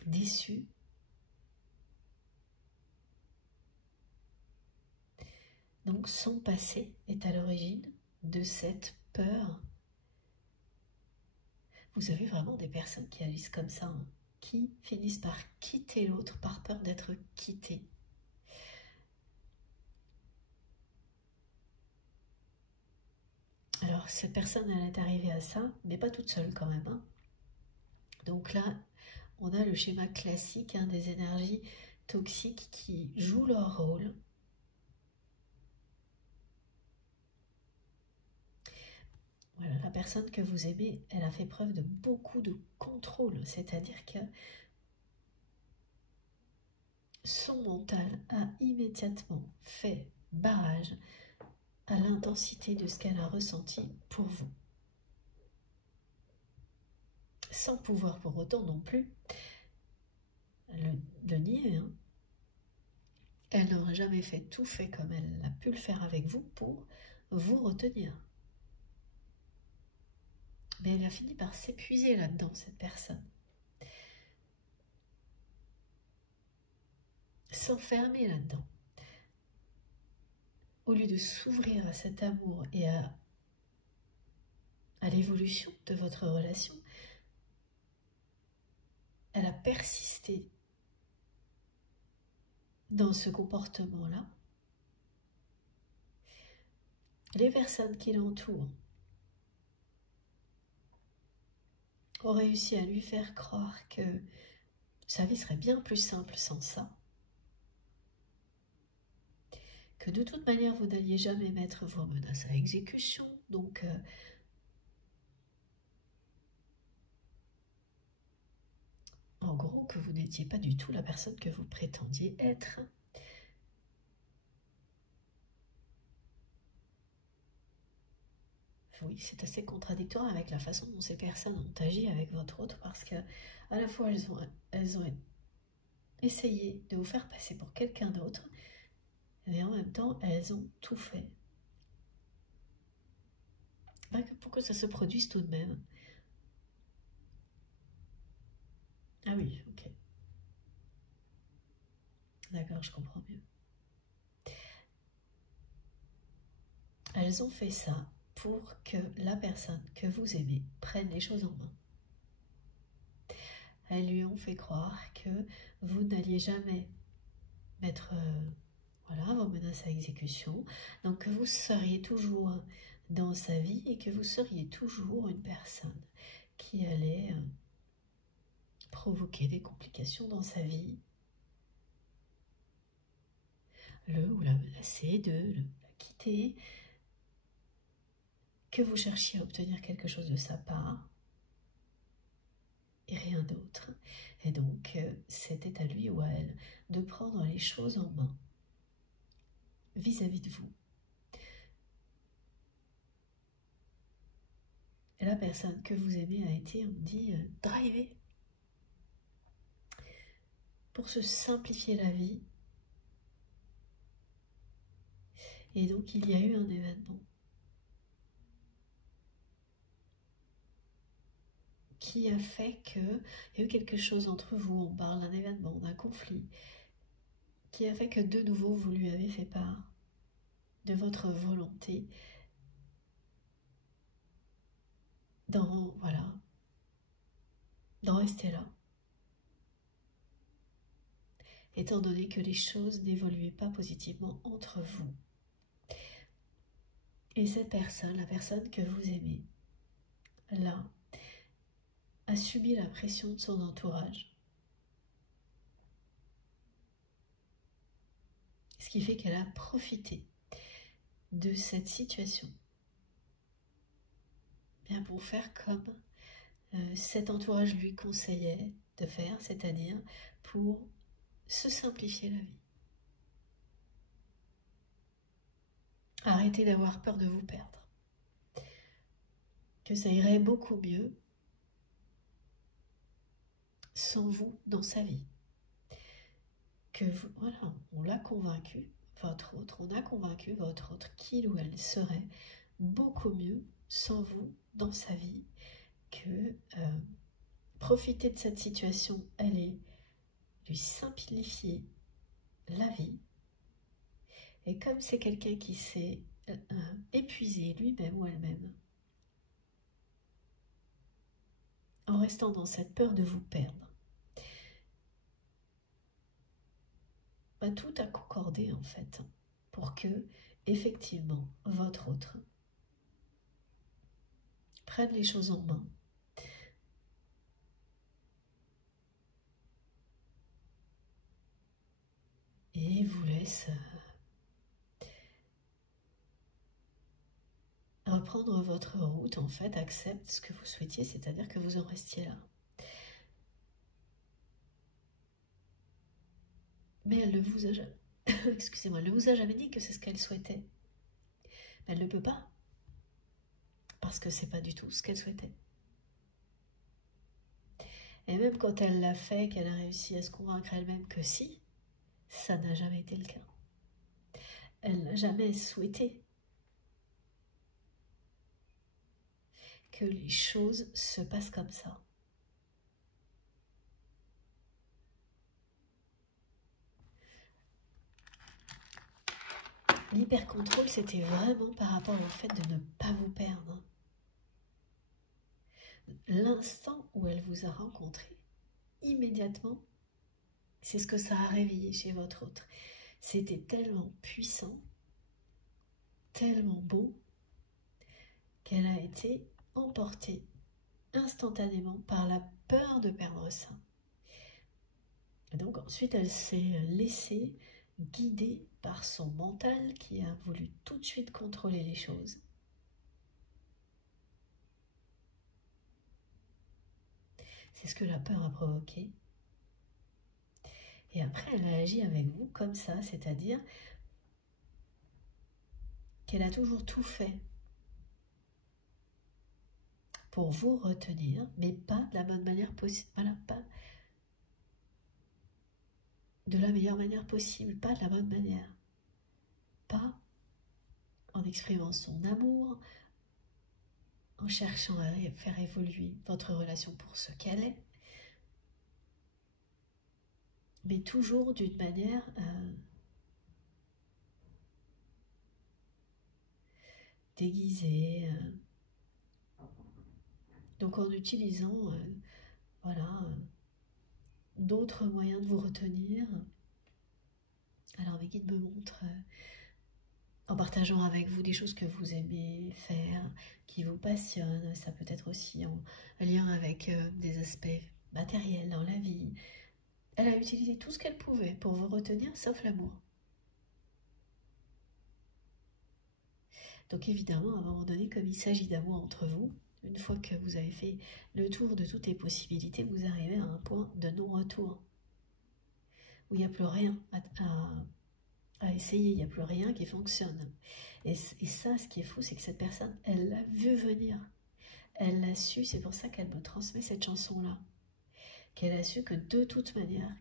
déçu. Donc son passé est à l'origine de cette peur. Vous avez vraiment des personnes qui agissent comme ça, hein, qui finissent par quitter l'autre par peur d'être quitté. Alors cette personne, elle est arrivée à ça, mais pas toute seule quand même, hein. Donc là, on a le schéma classique, hein, des énergies toxiques qui jouent leur rôle. Voilà, la personne que vous aimez, elle a fait preuve de beaucoup de contrôle, c'est-à-dire que son mental a immédiatement fait barrage à l'intensité de ce qu'elle a ressenti pour vous. Sans pouvoir pour autant non plus le nier, hein. Elle n'aura jamais tout fait comme elle a pu le faire avec vous pour vous retenir. Mais elle a fini par s'épuiser là-dedans, cette personne. S'enfermer là-dedans. Au lieu de s'ouvrir à cet amour et à l'évolution de votre relation, elle a persisté dans ce comportement-là. Les personnes qui l'entourent ont réussi à lui faire croire que sa vie serait bien plus simple sans ça, que de toute manière vous n'alliez jamais mettre vos menaces à exécution, donc en gros que vous n'étiez pas du tout la personne que vous prétendiez être. Oui, c'est assez contradictoire avec la façon dont ces personnes ont agi avec votre autre, parce que à la fois elles ont essayé de vous faire passer pour quelqu'un d'autre, mais en même temps elles ont tout fait pour que ça se produise tout de même. Ah oui, ok. D'accord, je comprends mieux. Elles ont fait ça pour que la personne que vous aimez prenne les choses en main. Elles lui ont fait croire que vous n'alliez jamais mettre voilà, vos menaces à exécution, donc que vous seriez toujours dans sa vie et que vous seriez toujours une personne qui allait provoquer des complications dans sa vie, le ou la menacer de la quitter, que vous cherchiez à obtenir quelque chose de sa part et rien d'autre. Et donc, c'était à lui ou à elle de prendre les choses en main vis-à-vis de vous. Et la personne que vous aimez a été, on dit, drivée pour se simplifier la vie. Et donc il y a eu un événement qui a fait qu'il y a eu quelque chose entre vous, on parle d'un événement, d'un conflit, qui a fait que de nouveau vous lui avez fait part de votre volonté d'en rester là. Étant donné que les choses n'évoluaient pas positivement entre vous. Et cette personne, la personne que vous aimez, là, a subi la pression de son entourage. Ce qui fait qu'elle a profité de cette situation bien pour faire comme cet entourage lui conseillait de faire, c'est-à-dire pour se simplifier la vie. Arrêtez d'avoir peur de vous perdre. Que ça irait beaucoup mieux sans vous dans sa vie. Que vous, voilà, on l'a convaincu, votre autre, on a convaincu votre autre qu'il ou elle serait beaucoup mieux sans vous dans sa vie, que profiter de cette situation, allez lui simplifier la vie. Et comme c'est quelqu'un qui s'est épuisé lui-même ou elle-même, en restant dans cette peur de vous perdre, bah, tout a concordé en fait pour que, effectivement, votre autre prenne les choses en main et vous laisse reprendre votre route, en fait, accepte ce que vous souhaitiez, c'est-à-dire que vous en restiez là. Mais elle ne vous a jamais, excusez-moi, elle ne vous a jamais dit que c'est ce qu'elle souhaitait. Mais elle ne peut pas, parce que c'est pas du tout ce qu'elle souhaitait. Et même quand elle l'a fait, qu'elle a réussi à se convaincre elle-même que si, ça n'a jamais été le cas. Elle n'a jamais souhaité que les choses se passent comme ça. L'hyper-contrôle, c'était vraiment par rapport au fait de ne pas vous perdre. L'instant où elle vous a rencontré, immédiatement, c'est ce que ça a réveillé chez votre autre. C'était tellement puissant, tellement beau, qu'elle a été emportée instantanément par la peur de perdre ça. Et donc ensuite, elle s'est laissée guider par son mental qui a voulu tout de suite contrôler les choses. C'est ce que la peur a provoqué. Et après, elle a agi avec vous comme ça, c'est-à-dire qu'elle a toujours tout fait pour vous retenir, mais pas de la bonne manière possible. Voilà, pas de la meilleure manière possible, pas de la bonne manière. Pas en exprimant son amour, en cherchant à faire évoluer votre relation pour ce qu'elle est, mais toujours d'une manière déguisée, donc en utilisant d'autres moyens de vous retenir. Alors mes guides me montrent en partageant avec vous des choses que vous aimez faire, qui vous passionnent. Ça peut être aussi en lien avec des aspects matériels dans la vie. Elle a utilisé tout ce qu'elle pouvait pour vous retenir, sauf l'amour. Donc évidemment, à un moment donné, comme il s'agit d'amour entre vous, une fois que vous avez fait le tour de toutes les possibilités, vous arrivez à un point de non-retour, où il n'y a plus rien à essayer, il n'y a plus rien qui fonctionne. Et ça, ce qui est fou, c'est que cette personne, elle l'a vu venir. Elle l'a su, c'est pour ça qu'elle me transmet cette chanson-là. Qu'elle a su que de toute manière,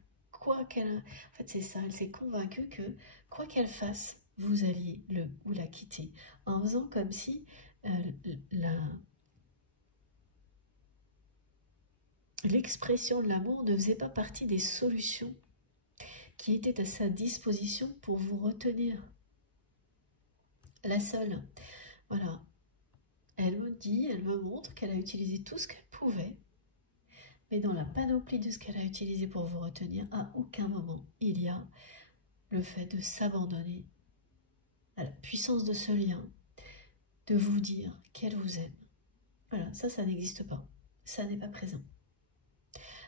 quoi qu'elle... En fait, c'est ça, elle s'est convaincue que quoi qu'elle fasse, vous alliez le ou la quitter. En faisant comme si l'expression de l'amour ne faisait pas partie des solutions qui étaient à sa disposition pour vous retenir. La seule. Voilà. Elle me dit, elle me montre qu'elle a utilisé tout ce qu'elle pouvait, mais dans la panoplie de ce qu'elle a utilisé pour vous retenir, à aucun moment il y a le fait de s'abandonner à la puissance de ce lien, de vous dire qu'elle vous aime. Voilà, ça n'existe pas. Ça n'est pas présent.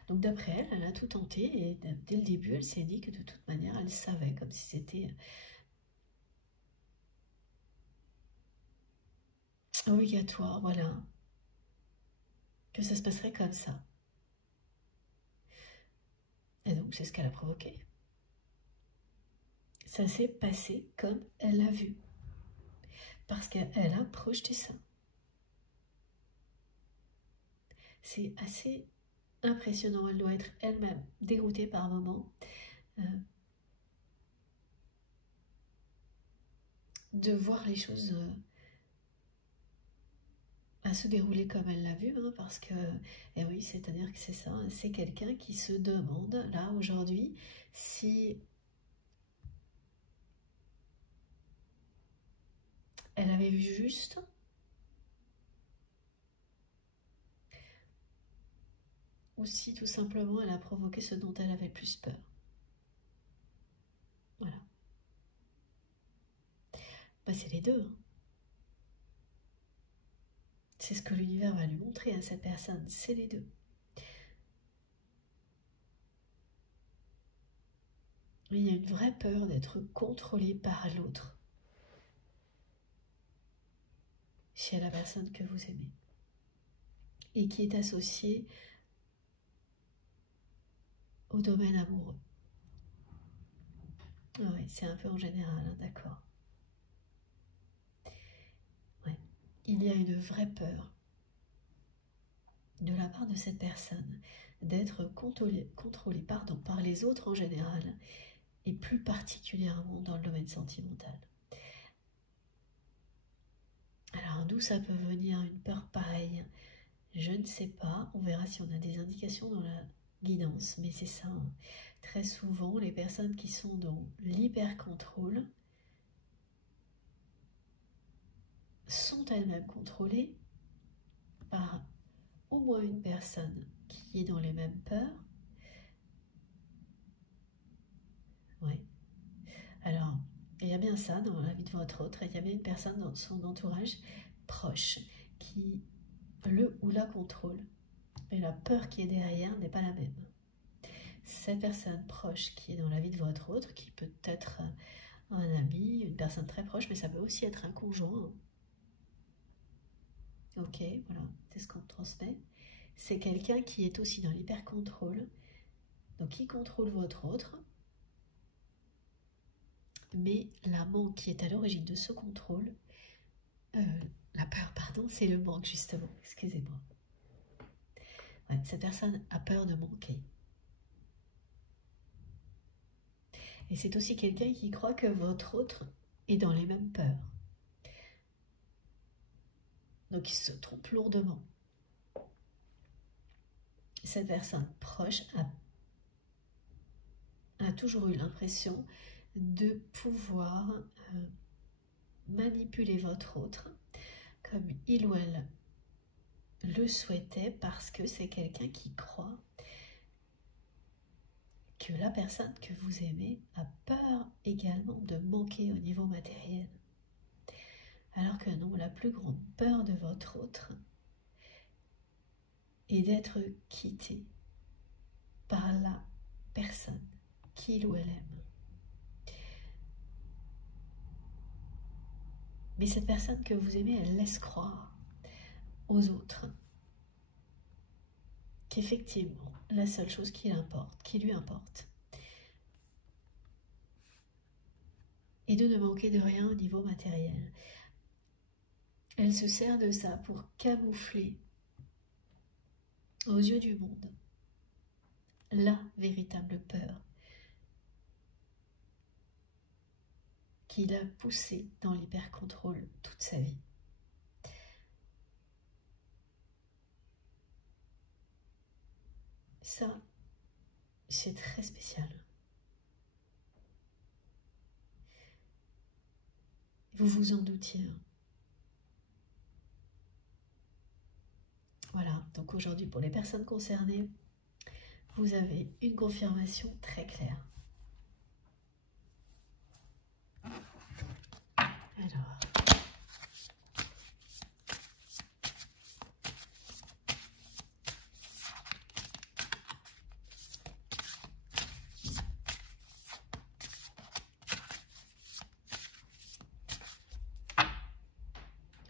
Donc d'après elle, elle a tout tenté et dès le début, elle s'est dit que de toute manière, elle savait, comme si c'était obligatoire, voilà, que ça se passerait comme ça. Et donc, c'est ce qu'elle a provoqué. Ça s'est passé comme elle l'a vu. Parce qu'elle a projeté ça. C'est assez impressionnant. Elle doit être elle-même déroutée par moments de voir les choses à se dérouler comme elle l'a vu, hein, parce que, et oui, c'est-à-dire que c'est ça, c'est quelqu'un qui se demande, là, aujourd'hui, si elle avait vu juste, ou si tout simplement elle a provoqué ce dont elle avait le plus peur. Voilà. Bah, c'est les deux. Hein. C'est ce que l'univers va lui montrer à cette personne, c'est les deux. Il y a une vraie peur d'être contrôlé par l'autre chez la personne que vous aimez et qui est associée au domaine amoureux. Ah oui, c'est un peu en général, hein, d'accord. Ouais. Il y a une vraie peur de la part de cette personne d'être contrôlée par les autres en général et plus particulièrement dans le domaine sentimental. Alors d'où ça peut venir une peur pareille? Je ne sais pas, on verra si on a des indications dans la guidance, mais c'est ça. Hein. Très souvent, les personnes qui sont dans l'hyper-contrôle sont elles-mêmes contrôlées par au moins une personne qui est dans les mêmes peurs. Oui. Alors, il y a bien ça dans la vie de votre autre, il y a bien une personne dans son entourage proche qui le ou la contrôle. Mais la peur qui est derrière n'est pas la même. Cette personne proche qui est dans la vie de votre autre, qui peut être un ami, une personne très proche, mais ça peut aussi être un conjoint. Ok, voilà, c'est ce qu'on transmet. C'est quelqu'un qui est aussi dans l'hyper-contrôle, donc qui contrôle votre autre, mais la manque qui est à l'origine de ce contrôle, la peur, pardon, c'est le manque justement, excusez-moi. Ouais, cette personne a peur de manquer. Et c'est aussi quelqu'un qui croit que votre autre est dans les mêmes peurs. Donc il se trompe lourdement. Cette personne proche a toujours eu l'impression de pouvoir manipuler votre autre comme il ou elle le souhaitait, parce que c'est quelqu'un qui croit que la personne que vous aimez a peur également de manquer au niveau matériel. Alors que non, la plus grande peur de votre autre est d'être quitté par la personne qu'il ou elle aime. Mais cette personne que vous aimez, elle laisse croire aux autres qu'effectivement, la seule chose qui lui importe, est de ne manquer de rien au niveau matériel. Elle se sert de ça pour camoufler aux yeux du monde la véritable peur qui l'a poussé dans l'hyper-contrôle toute sa vie. Ça, c'est très spécial. Vous vous en doutiez. Hein. Voilà, donc aujourd'hui, pour les personnes concernées, vous avez une confirmation très claire. Alors,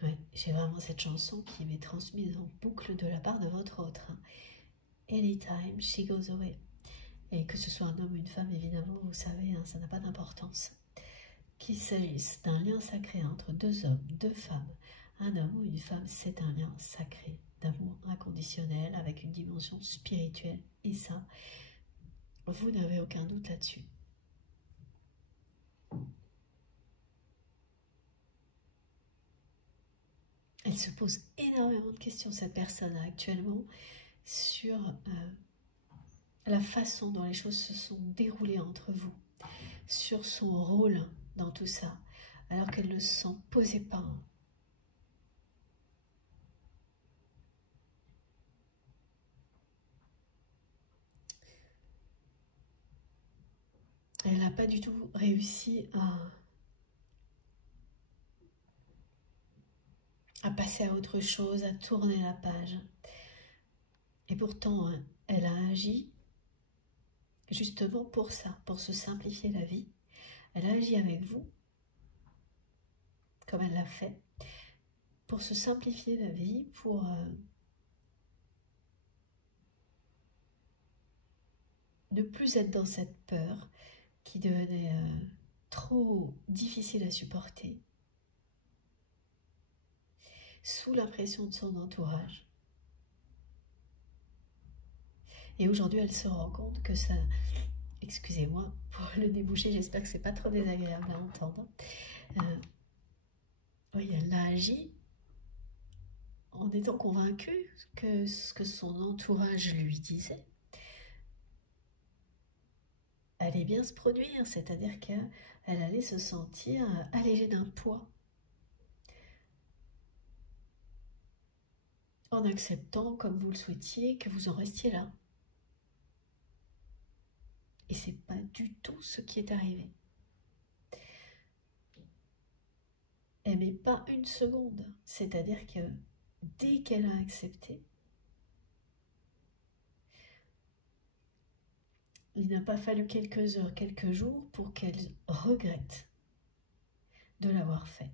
ouais, j'ai vraiment cette chanson qui m'est transmise en boucle de la part de votre autre. Hein. Anytime she goes away. Et que ce soit un homme ou une femme, évidemment, vous savez, hein, ça n'a pas d'importance. Qu'il s'agisse d'un lien sacré entre deux hommes, deux femmes, un homme ou une femme, c'est un lien sacré d'amour inconditionnel avec une dimension spirituelle. Et ça, vous n'avez aucun doute là-dessus. Elle se pose énormément de questions, cette personne actuellement, sur la façon dont les choses se sont déroulées entre vous, sur son rôle dans tout ça, alors qu'elle ne s'en posait pas. Elle n'a pas du tout réussi à passer à autre chose, à tourner la page. Et pourtant, elle a agi justement pour ça, pour se simplifier la vie. Elle a agi avec vous, comme elle l'a fait, pour se simplifier la vie, pour ne plus être dans cette peur qui devenait trop difficile à supporter, sous la pression de son entourage. Et aujourd'hui, elle se rend compte que ça... Excusez-moi pour le déboucher, j'espère que c'est pas trop désagréable à entendre. Oui, elle a agi en étant convaincue que ce que son entourage lui disait allait bien se produire, c'est-à-dire qu'elle allait se sentir allégée d'un poids en acceptant, comme vous le souhaitiez, que vous en restiez là. Et c'est pas du tout ce qui est arrivé. Elle met pas une seconde, c'est-à-dire que dès qu'elle a accepté, il n'a pas fallu quelques heures, quelques jours pour qu'elle regrette de l'avoir fait.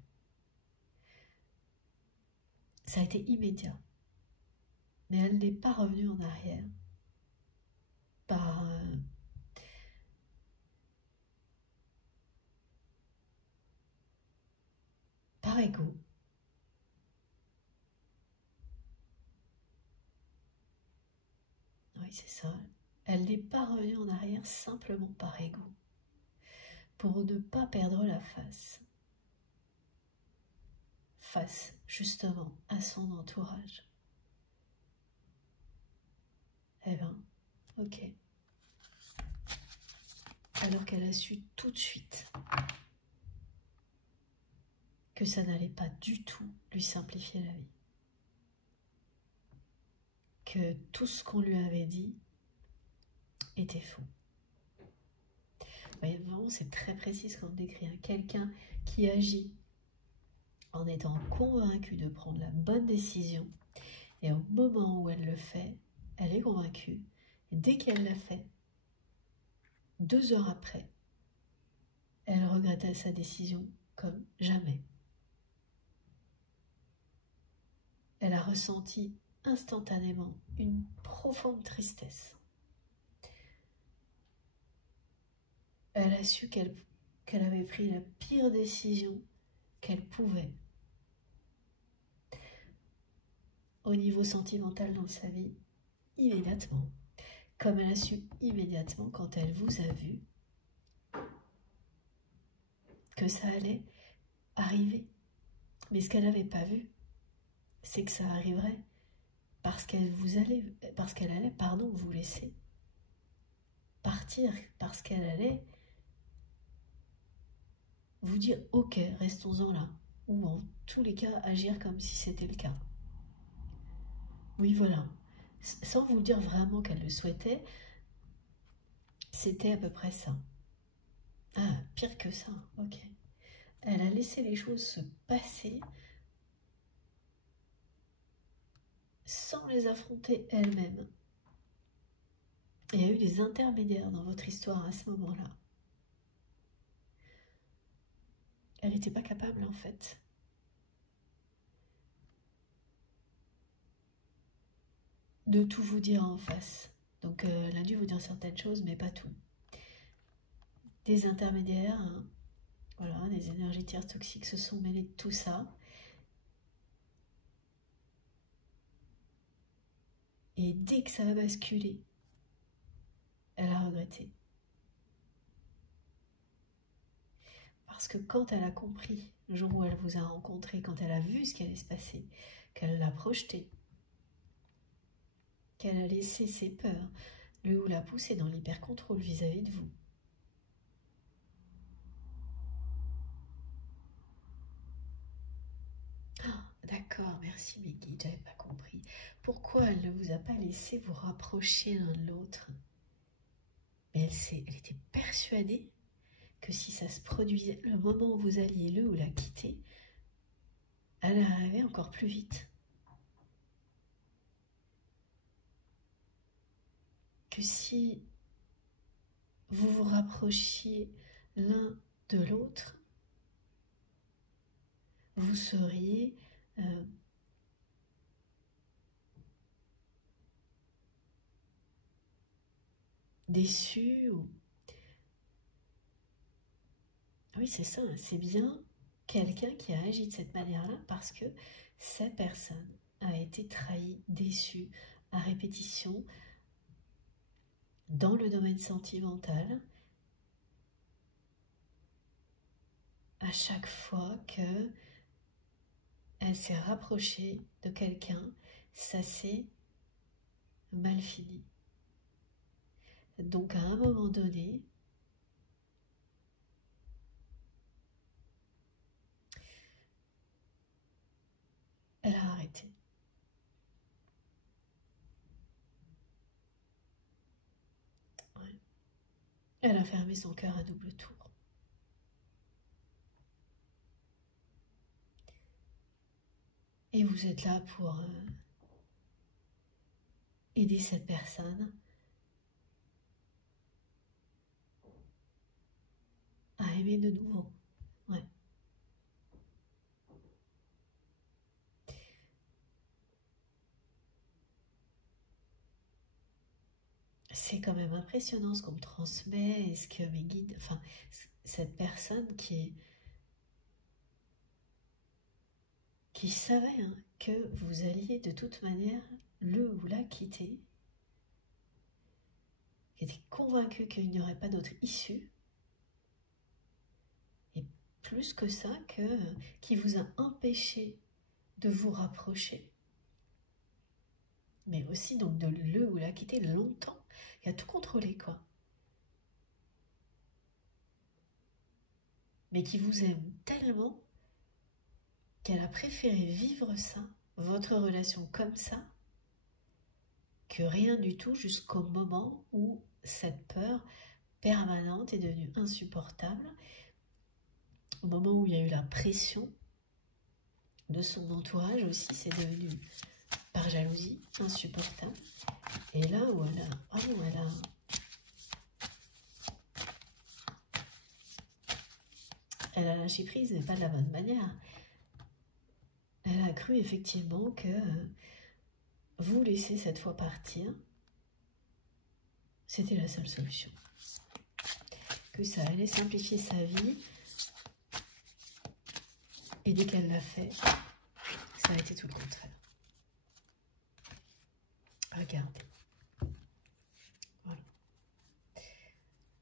Ça a été immédiat, mais elle n'est pas revenue en arrière par ego. Oui, c'est ça. Elle n'est pas revenue en arrière simplement par ego, pour ne pas perdre la face justement à son entourage. Eh bien, ok. Alors qu'elle a su tout de suite que ça n'allait pas du tout lui simplifier la vie. Que tout ce qu'on lui avait dit était faux. Vous voyez, vraiment, c'est très précis ce qu'on décrit. Hein. Quelqu'un qui agit en étant convaincu de prendre la bonne décision, et au moment où elle le fait, elle est convaincue, et dès qu'elle l'a fait, 2 heures après, elle regrettait sa décision comme jamais. Elle a ressenti instantanément une profonde tristesse. Elle a su qu'elle avait pris la pire décision qu'elle pouvait au niveau sentimental dans sa vie, immédiatement. Comme elle a su immédiatement quand elle vous a vu que ça allait arriver. Mais ce qu'elle n'avait pas vu, c'est que ça arriverait parce qu'elle allait, pardon, vous laisser partir, parce qu'elle allait vous dire ok, restons-en là, ou en tous les cas agir comme si c'était le cas. Oui, voilà, sans vous dire vraiment qu'elle le souhaitait, c'était à peu près ça. Ah, pire que ça, ok. Elle a laissé les choses se passer sans les affronter elle-même. Il y a eu des intermédiaires dans votre histoire à ce moment-là. Elle n'était pas capable en fait. De tout vous dire en face. Donc elle a dû vous dire certaines choses, mais pas tout. Des intermédiaires, hein, voilà, des énergies tierces toxiques se sont mêlées de tout ça. Et dès que ça va basculer, elle a regretté. Parce que quand elle a compris, le jour où elle vous a rencontré, quand elle a vu ce qui allait se passer, qu'elle l'a projeté, qu'elle a laissé ses peurs, le ou la pousser dans l'hyper-contrôle vis-à-vis de vous. Oh, d'accord, merci Meggy, j'avais pas compris. Pourquoi elle ne vous a pas laissé vous rapprocher l'un de l'autre? Mais elle était persuadée que si ça se produisait, le moment où vous alliez le ou la quitter, elle arrivait encore plus vite. Que si vous vous rapprochiez l'un de l'autre, vous seriez déçu. Oui, c'est ça, c'est bien quelqu'un qui a agi de cette manière-là parce que cette personne a été trahie, déçue à répétition dans le domaine sentimental à chaque fois que elle s'est rapprochée de quelqu'un, ça s'est mal fini. Donc à un moment donné, elle a arrêté. Ouais. Elle a fermé son cœur à double tour. Et vous êtes là pour aider cette personne à aimer de nouveau. Ouais. C'est quand même impressionnant ce qu'on me transmet et ce que mes guides, enfin, cette personne qui savait hein, que vous alliez de toute manière le ou la quitter, qui était convaincue qu'il n'y aurait pas d'autre issue, et plus que ça, qui vous a empêché de vous rapprocher, mais aussi donc de le ou la quitter longtemps, il a tout contrôlé quoi. Mais qui vous aime tellement qu'elle a préféré vivre ça, votre relation comme ça, que rien du tout jusqu'au moment où cette peur permanente est devenue insupportable, au moment où il y a eu la pression de son entourage aussi, c'est devenu par jalousie insupportable. Et là où elle a lâché prise, mais pas de la bonne manière. Elle a cru effectivement que vous laisser cette fois partir, c'était la seule solution. Que ça allait simplifier sa vie. Et dès qu'elle l'a fait, ça a été tout le contraire. Regardez. Voilà.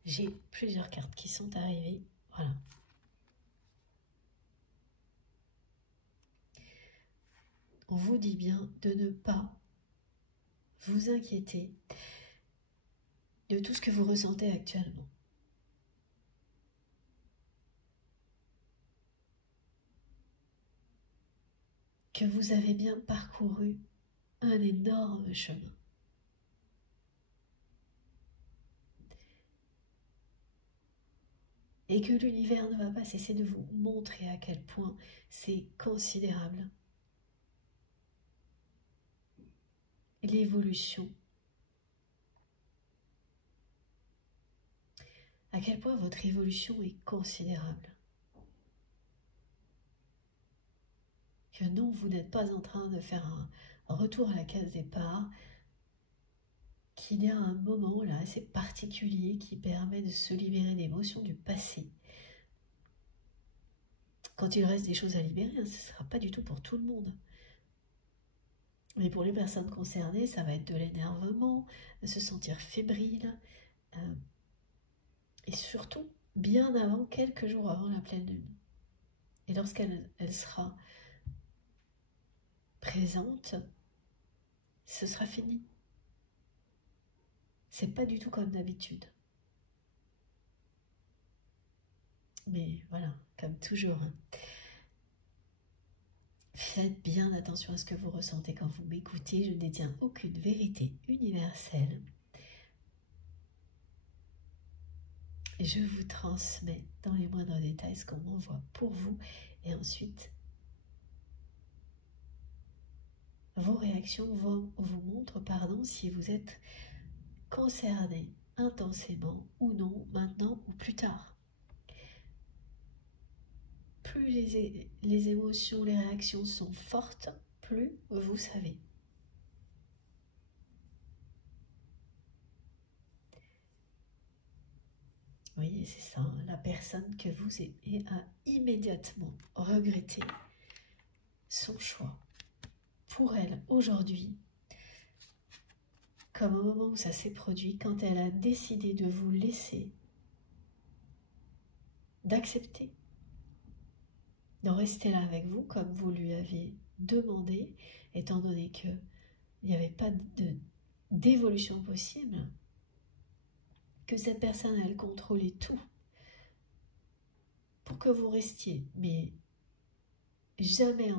J'ai plusieurs cartes qui sont arrivées. Voilà. on vous dit bien de ne pas vous inquiéter de tout ce que vous ressentez actuellement. Que vous avez bien parcouru un énorme chemin. Et que l'univers ne va pas cesser de vous montrer à quel point c'est considérable. L'évolution. À quel point votre évolution est considérable. Que non, vous n'êtes pas en train de faire un retour à la case départ, qu'il y a un moment là assez particulier qui permet de se libérer d'émotions du passé. Quand il reste des choses à libérer, ce ne sera pas du tout pour tout le monde. Mais pour les personnes concernées, ça va être de l'énervement, se sentir fébrile, et surtout bien avant, quelques jours avant la pleine lune. Et lorsqu'elle sera présente, ce sera fini. C'est pas du tout comme d'habitude. Mais voilà, comme toujours, hein. Faites bien attention à ce que vous ressentez quand vous m'écoutez. Je ne détiens aucune vérité universelle. Je vous transmets dans les moindres détails ce qu'on m'envoie pour vous. Et ensuite, vos réactions vous montrent si vous êtes concerné intensément ou non, maintenant ou plus tard. Plus les émotions, les réactions sont fortes, plus vous savez. Oui, c'est ça, la personne que vous aimez a immédiatement regretté son choix. Pour elle, aujourd'hui, comme au moment où ça s'est produit, quand elle a décidé de vous laisser, d'accepter, d'en rester là avec vous, comme vous lui aviez demandé, étant donné qu'il n'y avait pas d'évolution possible, que cette personne, elle contrôlait tout pour que vous restiez, mais jamais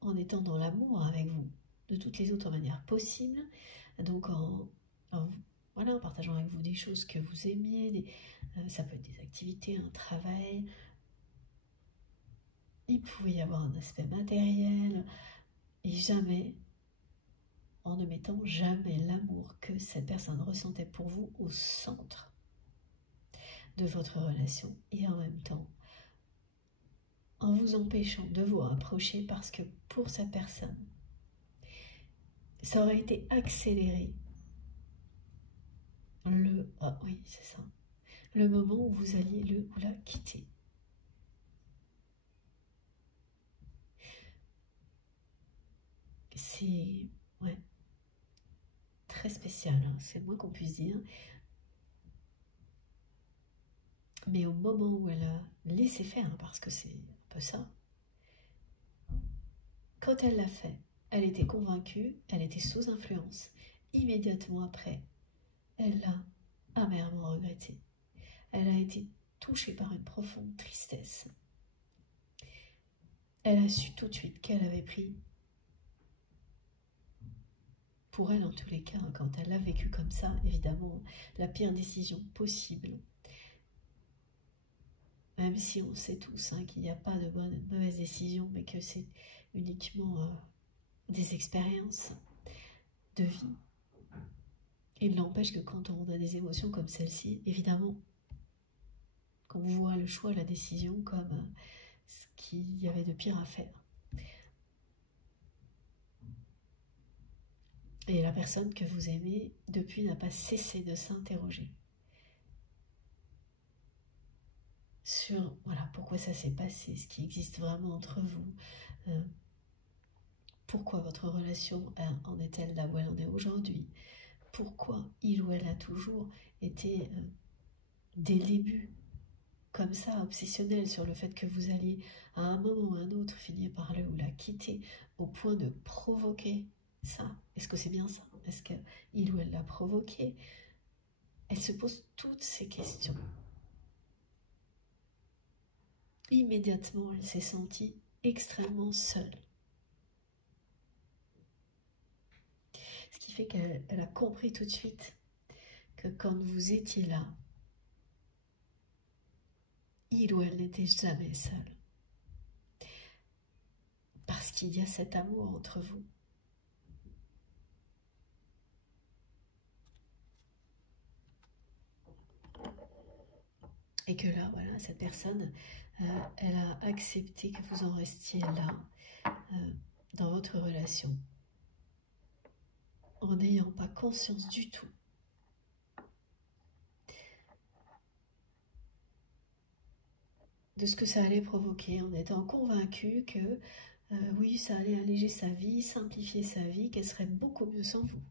en étant dans l'amour avec vous, de toutes les autres manières possibles, donc en partageant avec vous des choses que vous aimiez, ça peut être des activités, un travail, il pouvait y avoir un aspect matériel, et jamais, en ne mettant jamais l'amour que cette personne ressentait pour vous au centre de votre relation, et en même temps, en vous empêchant de vous rapprocher parce que pour cette personne, ça aurait été accéléré le moment où vous alliez le ou la quitter. C'est très spécial, hein, c'est le moins qu'on puisse dire. Mais au moment où elle a laissé faire, hein, parce que c'est un peu ça, quand elle l'a fait, elle était convaincue, elle était sous influence. Immédiatement après, elle l'a amèrement regretté. Elle a été touchée par une profonde tristesse. Elle a su tout de suite qu'elle avait pris, pour elle en tous les cas, quand elle l'a vécu comme ça, évidemment, la pire décision possible. Même si on sait tous qu'il n'y a pas de bonne et de mauvaise décision, mais que c'est uniquement des expériences de vie. Il n'empêche que quand on a des émotions comme celle-ci, évidemment, qu'on voit le choix, la décision comme ce qu'il y avait de pire à faire. Et la personne que vous aimez, depuis, n'a pas cessé de s'interroger sur pourquoi ça s'est passé, ce qui existe vraiment entre vous, pourquoi votre relation en est-elle là où elle en est aujourd'hui, pourquoi il ou elle a toujours été, dès le début, comme ça, obsessionnel sur le fait que vous alliez à un moment ou à un autre finir par le ou la quitter au point de provoquer ça. Est-ce que c'est bien ça? Est-ce qu'il ou elle l'a provoqué? Elle se pose toutes ces questions. Immédiatement, elle s'est sentie extrêmement seule. Ce qui fait qu'elle a compris tout de suite que quand vous étiez là, il ou elle n'était jamais seul. Parce qu'il y a cet amour entre vous. Et que là, voilà, cette personne, elle a accepté que vous en restiez là, dans votre relation, en n'ayant pas conscience du tout de ce que ça allait provoquer, en étant convaincu que oui, ça allait alléger sa vie, simplifier sa vie, qu'elle serait beaucoup mieux sans vous.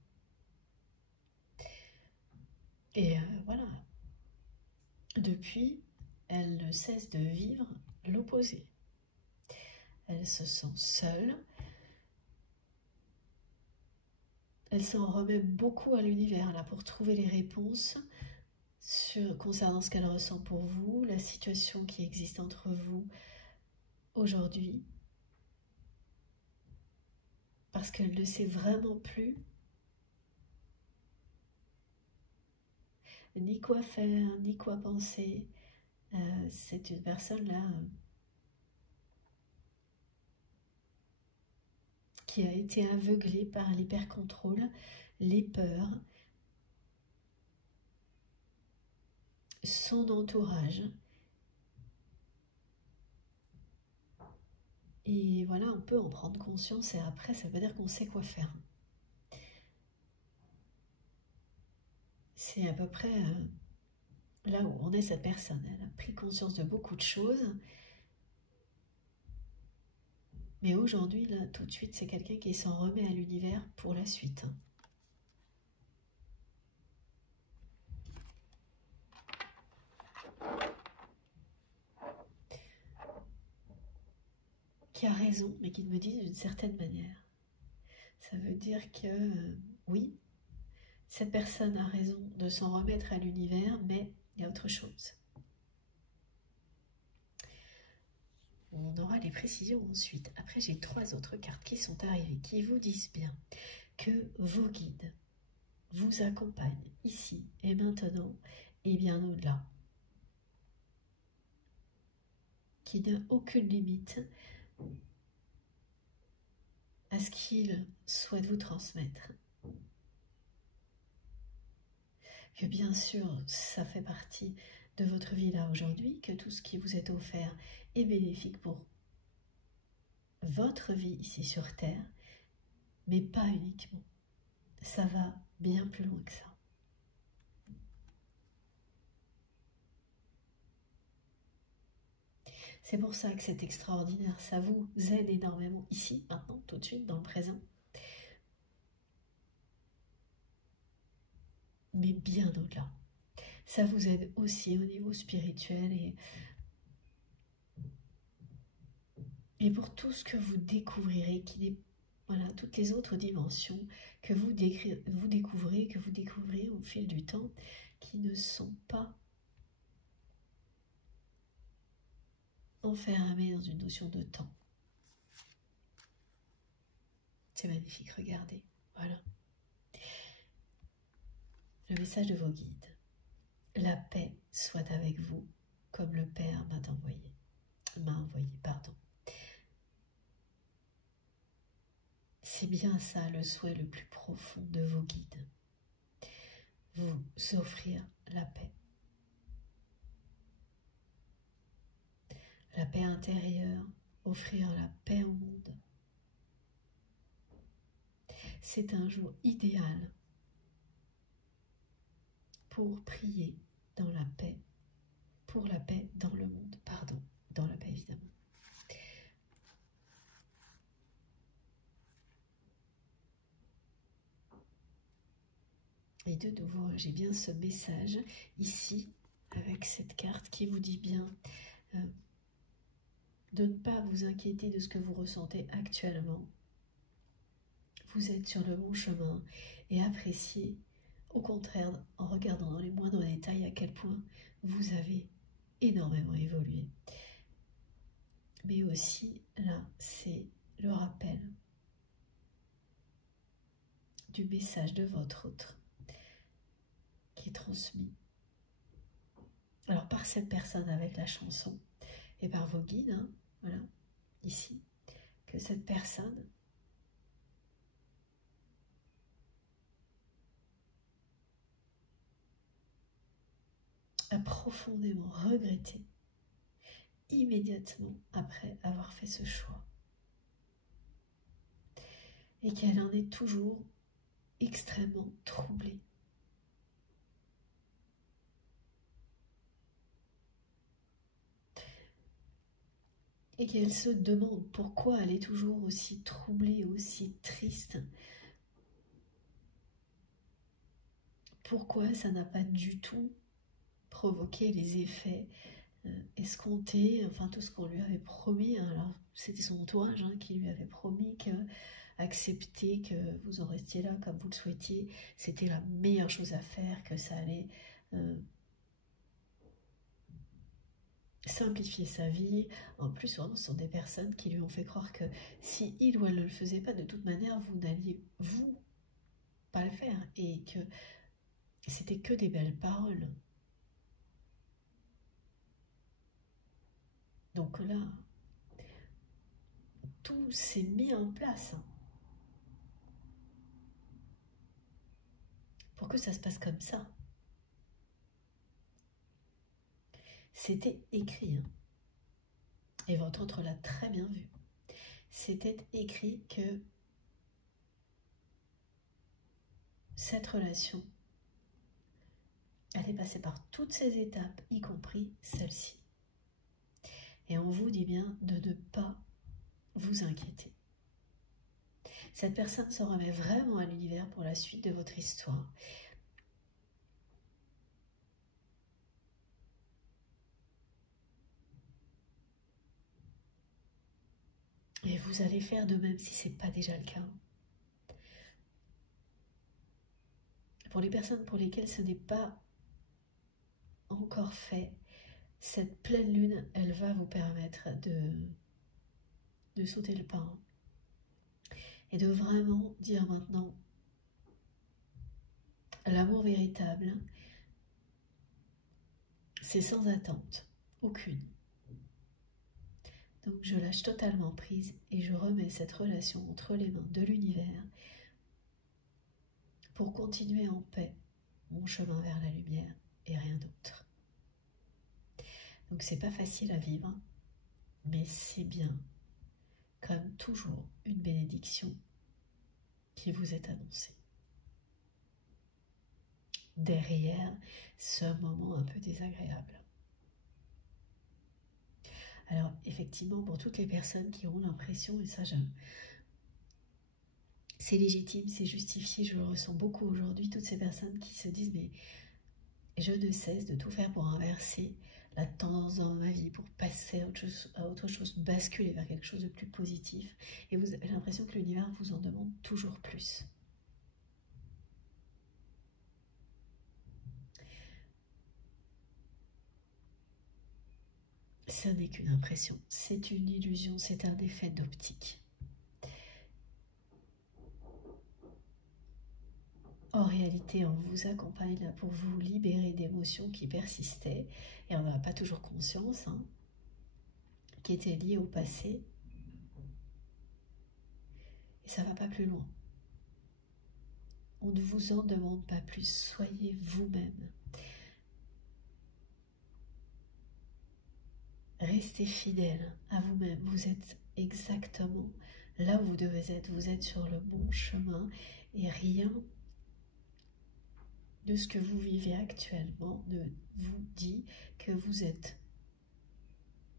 Et voilà. Depuis, elle ne cesse de vivre l'opposé. Elle se sent seule. Elle s'en remet beaucoup à l'univers là pour trouver les réponses concernant ce qu'elle ressent pour vous, la situation qui existe entre vous aujourd'hui. Parce qu'elle ne sait vraiment plus ni quoi faire, ni quoi penser. C'est une personne là qui a été aveuglée par l'hypercontrôle, les peurs, son entourage. Et voilà, on peut en prendre conscience et après, ça veut dire qu'on sait quoi faire. C'est à peu près là où on est cette personne. Elle a pris conscience de beaucoup de choses. Mais aujourd'hui, là, tout de suite, c'est quelqu'un qui s'en remet à l'univers pour la suite. Qui a raison, mais qui me dit d'une certaine manière. Ça veut dire que, oui, cette personne a raison de s'en remettre à l'univers, mais il y a autre chose. On aura les précisions ensuite. Après, j'ai 3 autres cartes qui sont arrivées, qui vous disent bien que vos guides vous accompagnent ici et maintenant et bien au-delà. Qui n'a aucune limite à ce qu'ils souhaitent vous transmettre. Que bien sûr, ça fait partie de votre vie là aujourd'hui, que tout ce qui vous est offert est bénéfique pour votre vie ici sur Terre, mais pas uniquement. Ça va bien plus loin que ça. C'est pour ça que c'est extraordinaire, ça vous aide énormément ici, maintenant, tout de suite, dans le présent. Mais bien au-delà. Ça vous aide aussi au niveau spirituel et pour tout ce que vous découvrirez, qui n'est voilà, toutes les autres dimensions que vous découvrez au fil du temps, qui ne sont pas enfermées dans une notion de temps. C'est magnifique, regardez, voilà. Le message de vos guides. La paix soit avec vous, comme le Père m'a envoyé, pardon. C'est bien ça le souhait le plus profond de vos guides. Vous offrir la paix. La paix intérieure, offrir la paix au monde. C'est un jour idéal pour prier dans la paix, pour la paix dans le monde, pardon, dans la paix évidemment. Et de nouveau, j'ai bien ce message ici, avec cette carte qui vous dit bien de ne pas vous inquiéter de ce que vous ressentez actuellement. Vous êtes sur le bon chemin et appréciez, au contraire, en regardant dans les moindres détails à quel point vous avez énormément évolué. Mais aussi, là, c'est le rappel du message de votre autre qui est transmis. Alors par cette personne avec la chanson et par vos guides, hein, voilà, ici, que cette personne a profondément regretté immédiatement après avoir fait ce choix. Et qu'elle en est toujours extrêmement troublée. Et qu'elle se demande pourquoi elle est toujours aussi troublée, aussi triste. Pourquoi ça n'a pas du tout provoqué les effets escomptés, enfin tout ce qu'on lui avait promis. Alors c'était son entourage qui lui avait promis que accepter que vous en restiez là comme vous le souhaitiez, c'était la meilleure chose à faire, que ça allait simplifier sa vie. En plus, vraiment, ce sont des personnes qui lui ont fait croire que si il ou elle ne le faisait pas, de toute manière, vous n'alliez, vous, pas le faire. Et que c'était que des belles paroles. Donc là, tout s'est mis en place pour que ça se passe comme ça. C'était écrit, et votre autre l'a très bien vu. C'était écrit que cette relation allait passer par toutes ces étapes, y compris celle-ci. Et on vous dit bien de ne pas vous inquiéter. Cette personne se remet vraiment à l'univers pour la suite de votre histoire. Et vous allez faire de même si ce n'est pas déjà le cas. Pour les personnes pour lesquelles ce n'est pas encore fait, cette pleine lune, elle va vous permettre de sauter le pas et de vraiment dire maintenant l'amour véritable, c'est sans attente, aucune. Donc je lâche totalement prise et je remets cette relation entre les mains de l'univers pour continuer en paix mon chemin vers la lumière et rien d'autre. Donc c'est pas facile à vivre, mais c'est bien, comme toujours, une bénédiction qui vous est annoncée. Derrière ce moment un peu désagréable. Alors effectivement, pour toutes les personnes qui ont l'impression, et ça c'est légitime, c'est justifié, je le ressens beaucoup aujourd'hui, toutes ces personnes qui se disent mais je ne cesse de tout faire pour inverser la tendance dans ma vie, pour passer à autre chose, basculer vers quelque chose de plus positif, et vous avez l'impression que l'univers vous en demande toujours plus. Ce n'est qu'une impression, c'est une illusion, c'est un effet d'optique. En réalité, on vous accompagne là pour vous libérer d'émotions qui persistaient, et on n'en a pas toujours conscience, qui étaient liées au passé, et ça ne va pas plus loin. On ne vous en demande pas plus, soyez vous-même. Restez fidèle à vous-même, vous êtes exactement là où vous devez être, vous êtes sur le bon chemin, et rien de ce que vous vivez actuellement ne vous dit que vous êtes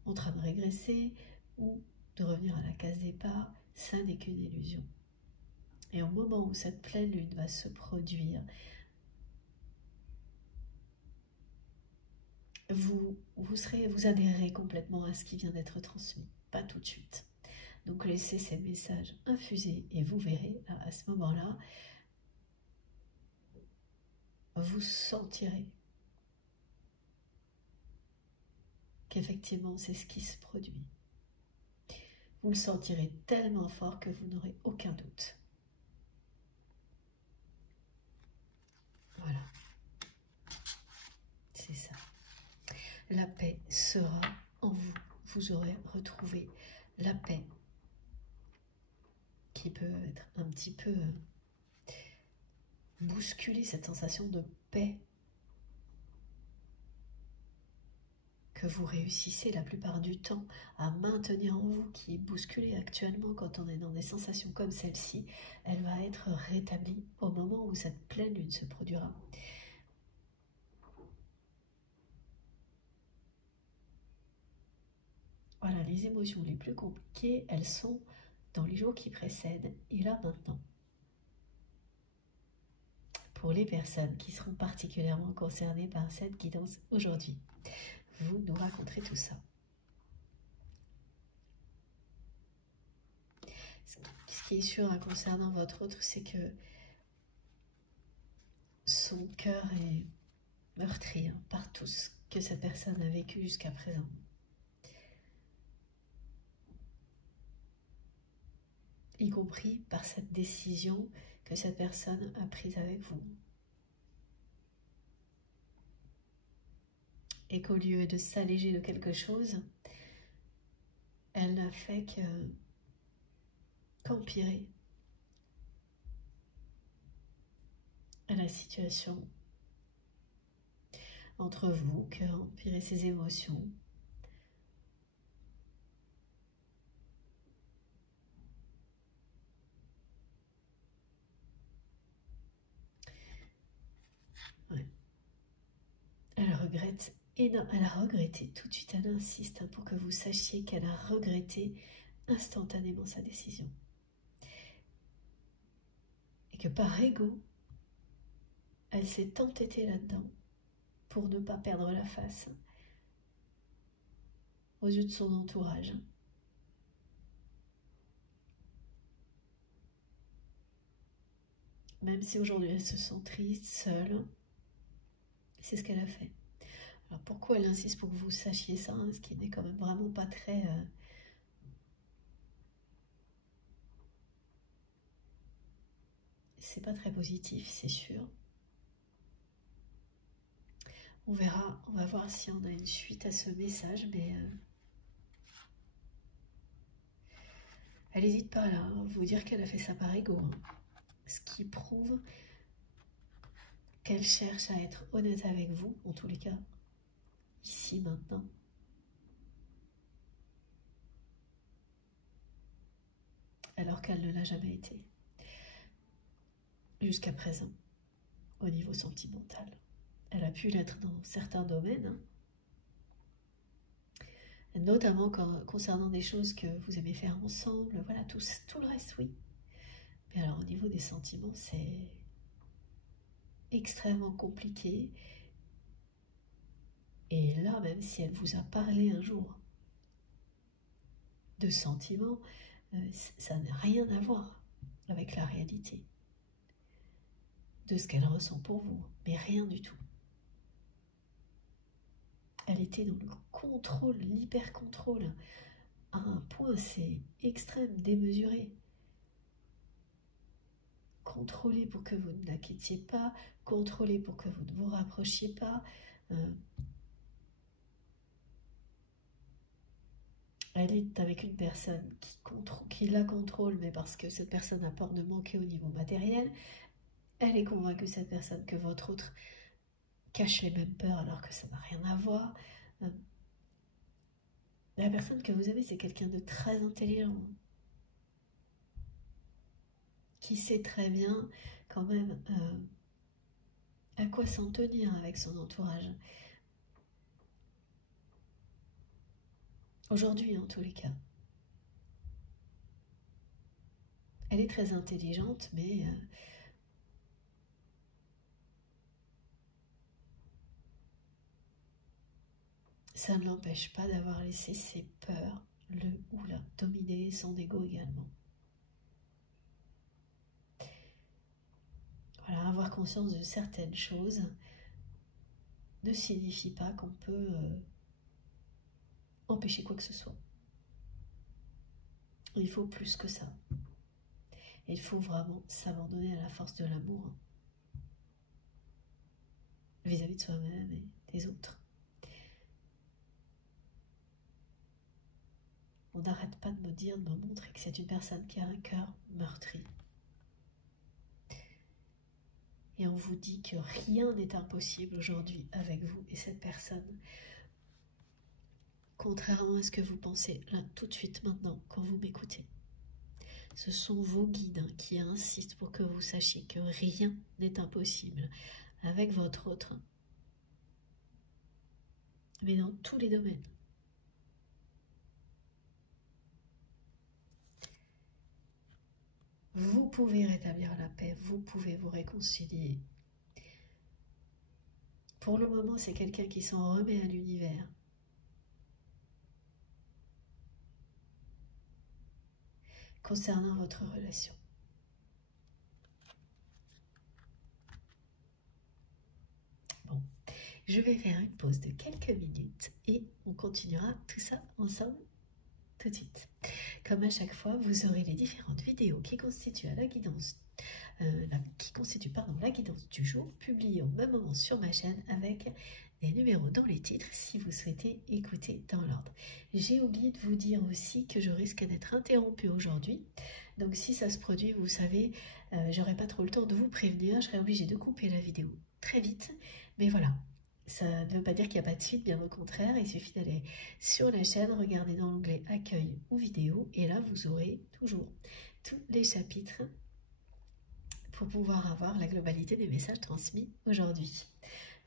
en train de régresser ou de revenir à la case départ. Ça n'est qu'une illusion. Et au moment où cette pleine lune va se produire, vous adhérerez complètement à ce qui vient d'être transmis, pas tout de suite. Donc laissez ces messages infuser et vous verrez, à ce moment-là, vous sentirez qu'effectivement c'est ce qui se produit. Vous le sentirez tellement fort que vous n'aurez aucun doute. Voilà, c'est ça. La paix sera en vous. Vous aurez retrouvé la paix qui peut être un petit peu bousculer, cette sensation de paix que vous réussissez la plupart du temps à maintenir en vous, qui est bousculée actuellement quand on est dans des sensations comme celle-ci. Elle va être rétablie au moment où cette pleine lune se produira. Voilà, les émotions les plus compliquées, elles sont dans les jours qui précèdent et là maintenant. Pour les personnes qui seront particulièrement concernées par cette guidance aujourd'hui, vous nous raconterez tout ça. Ce qui est sûr concernant votre autre, c'est que son cœur est meurtri par tout ce que cette personne a vécu jusqu'à présent. Y compris par cette décision que cette personne a prise avec vous. Et qu'au lieu de s'alléger de quelque chose, elle n'a fait qu'empirer la situation entre vous, qu'empirer ses émotions. Ouais. Elle regrette énormément. Elle a regretté tout de suite, elle insiste pour que vous sachiez qu'elle a regretté instantanément sa décision. Et que par ego, elle s'est entêtée là-dedans pour ne pas perdre la face aux yeux de son entourage. Même si aujourd'hui elle se sent triste, seule, c'est ce qu'elle a fait. Alors pourquoi elle insiste pour que vous sachiez ça, ce qui n'est quand même vraiment pas très... c'est pas très positif, c'est sûr. On verra, on va voir si on a une suite à ce message, mais elle n'hésite pas là, vous dire qu'elle a fait ça par ego, ce qui prouve qu'elle cherche à être honnête avec vous, en tous les cas, ici, maintenant. Alors qu'elle ne l'a jamais été, jusqu'à présent, au niveau sentimental. Elle a pu l'être dans certains domaines, notamment concernant des choses que vous aimez faire ensemble, voilà, tout le reste, oui. Mais alors, au niveau des sentiments, c'est extrêmement compliqué. Et là, même si elle vous a parlé un jour de sentiments, ça n'a rien à voir avec la réalité de ce qu'elle ressent pour vous, mais rien du tout. Elle était dans le contrôle, l'hyper-contrôle, à un point, c'est extrême, démesuré. Contrôler pour que vous ne la quittiez pas, contrôler pour que vous ne vous rapprochiez pas. Elle est avec une personne qui la contrôle, mais parce que cette personne a peur de manquer au niveau matériel. Elle est convaincue, cette personne, que votre autre cache les mêmes peurs alors que ça n'a rien à voir. La personne que vous avez, c'est quelqu'un de très intelligent, qui sait très bien quand même à quoi s'en tenir avec son entourage. Aujourd'hui, en tous les cas. Elle est très intelligente, mais ça ne l'empêche pas d'avoir laissé ses peurs le ou la dominer, son ego également. Voilà, avoir conscience de certaines choses ne signifie pas qu'on peut empêcher quoi que ce soit. Il faut plus que ça. Il faut vraiment s'abandonner à la force de l'amour vis-à-vis de soi-même et des autres. On n'arrête pas de me dire, de me montrer que c'est une personne qui a un cœur meurtri. Et on vous dit que rien n'est impossible aujourd'hui avec vous et cette personne. Contrairement à ce que vous pensez là tout de suite maintenant quand vous m'écoutez. Ce sont vos guides qui insistent pour que vous sachiez que rien n'est impossible avec votre autre. Mais dans tous les domaines. Vous pouvez rétablir la paix, vous pouvez vous réconcilier. Pour le moment, c'est quelqu'un qui s'en remet à l'univers. Concernant votre relation. Bon, je vais faire une pause de quelques minutes et on continuera tout ça ensemble tout de suite. Comme à chaque fois, vous aurez les différentes vidéos qui constituent la guidance, la guidance du jour, publiées au même moment sur ma chaîne avec des numéros dans les titres si vous souhaitez écouter dans l'ordre. J'ai oublié de vous dire aussi que je risque d'être interrompue aujourd'hui. Donc si ça se produit, vous savez, j'aurai pas trop le temps de vous prévenir, je serai obligée de couper la vidéo très vite. Mais voilà. Ça ne veut pas dire qu'il n'y a pas de suite, bien au contraire, il suffit d'aller sur la chaîne, regarder dans l'onglet accueil ou vidéo, et là vous aurez toujours tous les chapitres pour pouvoir avoir la globalité des messages transmis aujourd'hui.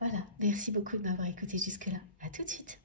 Voilà, merci beaucoup de m'avoir écouté jusque-là, à tout de suite.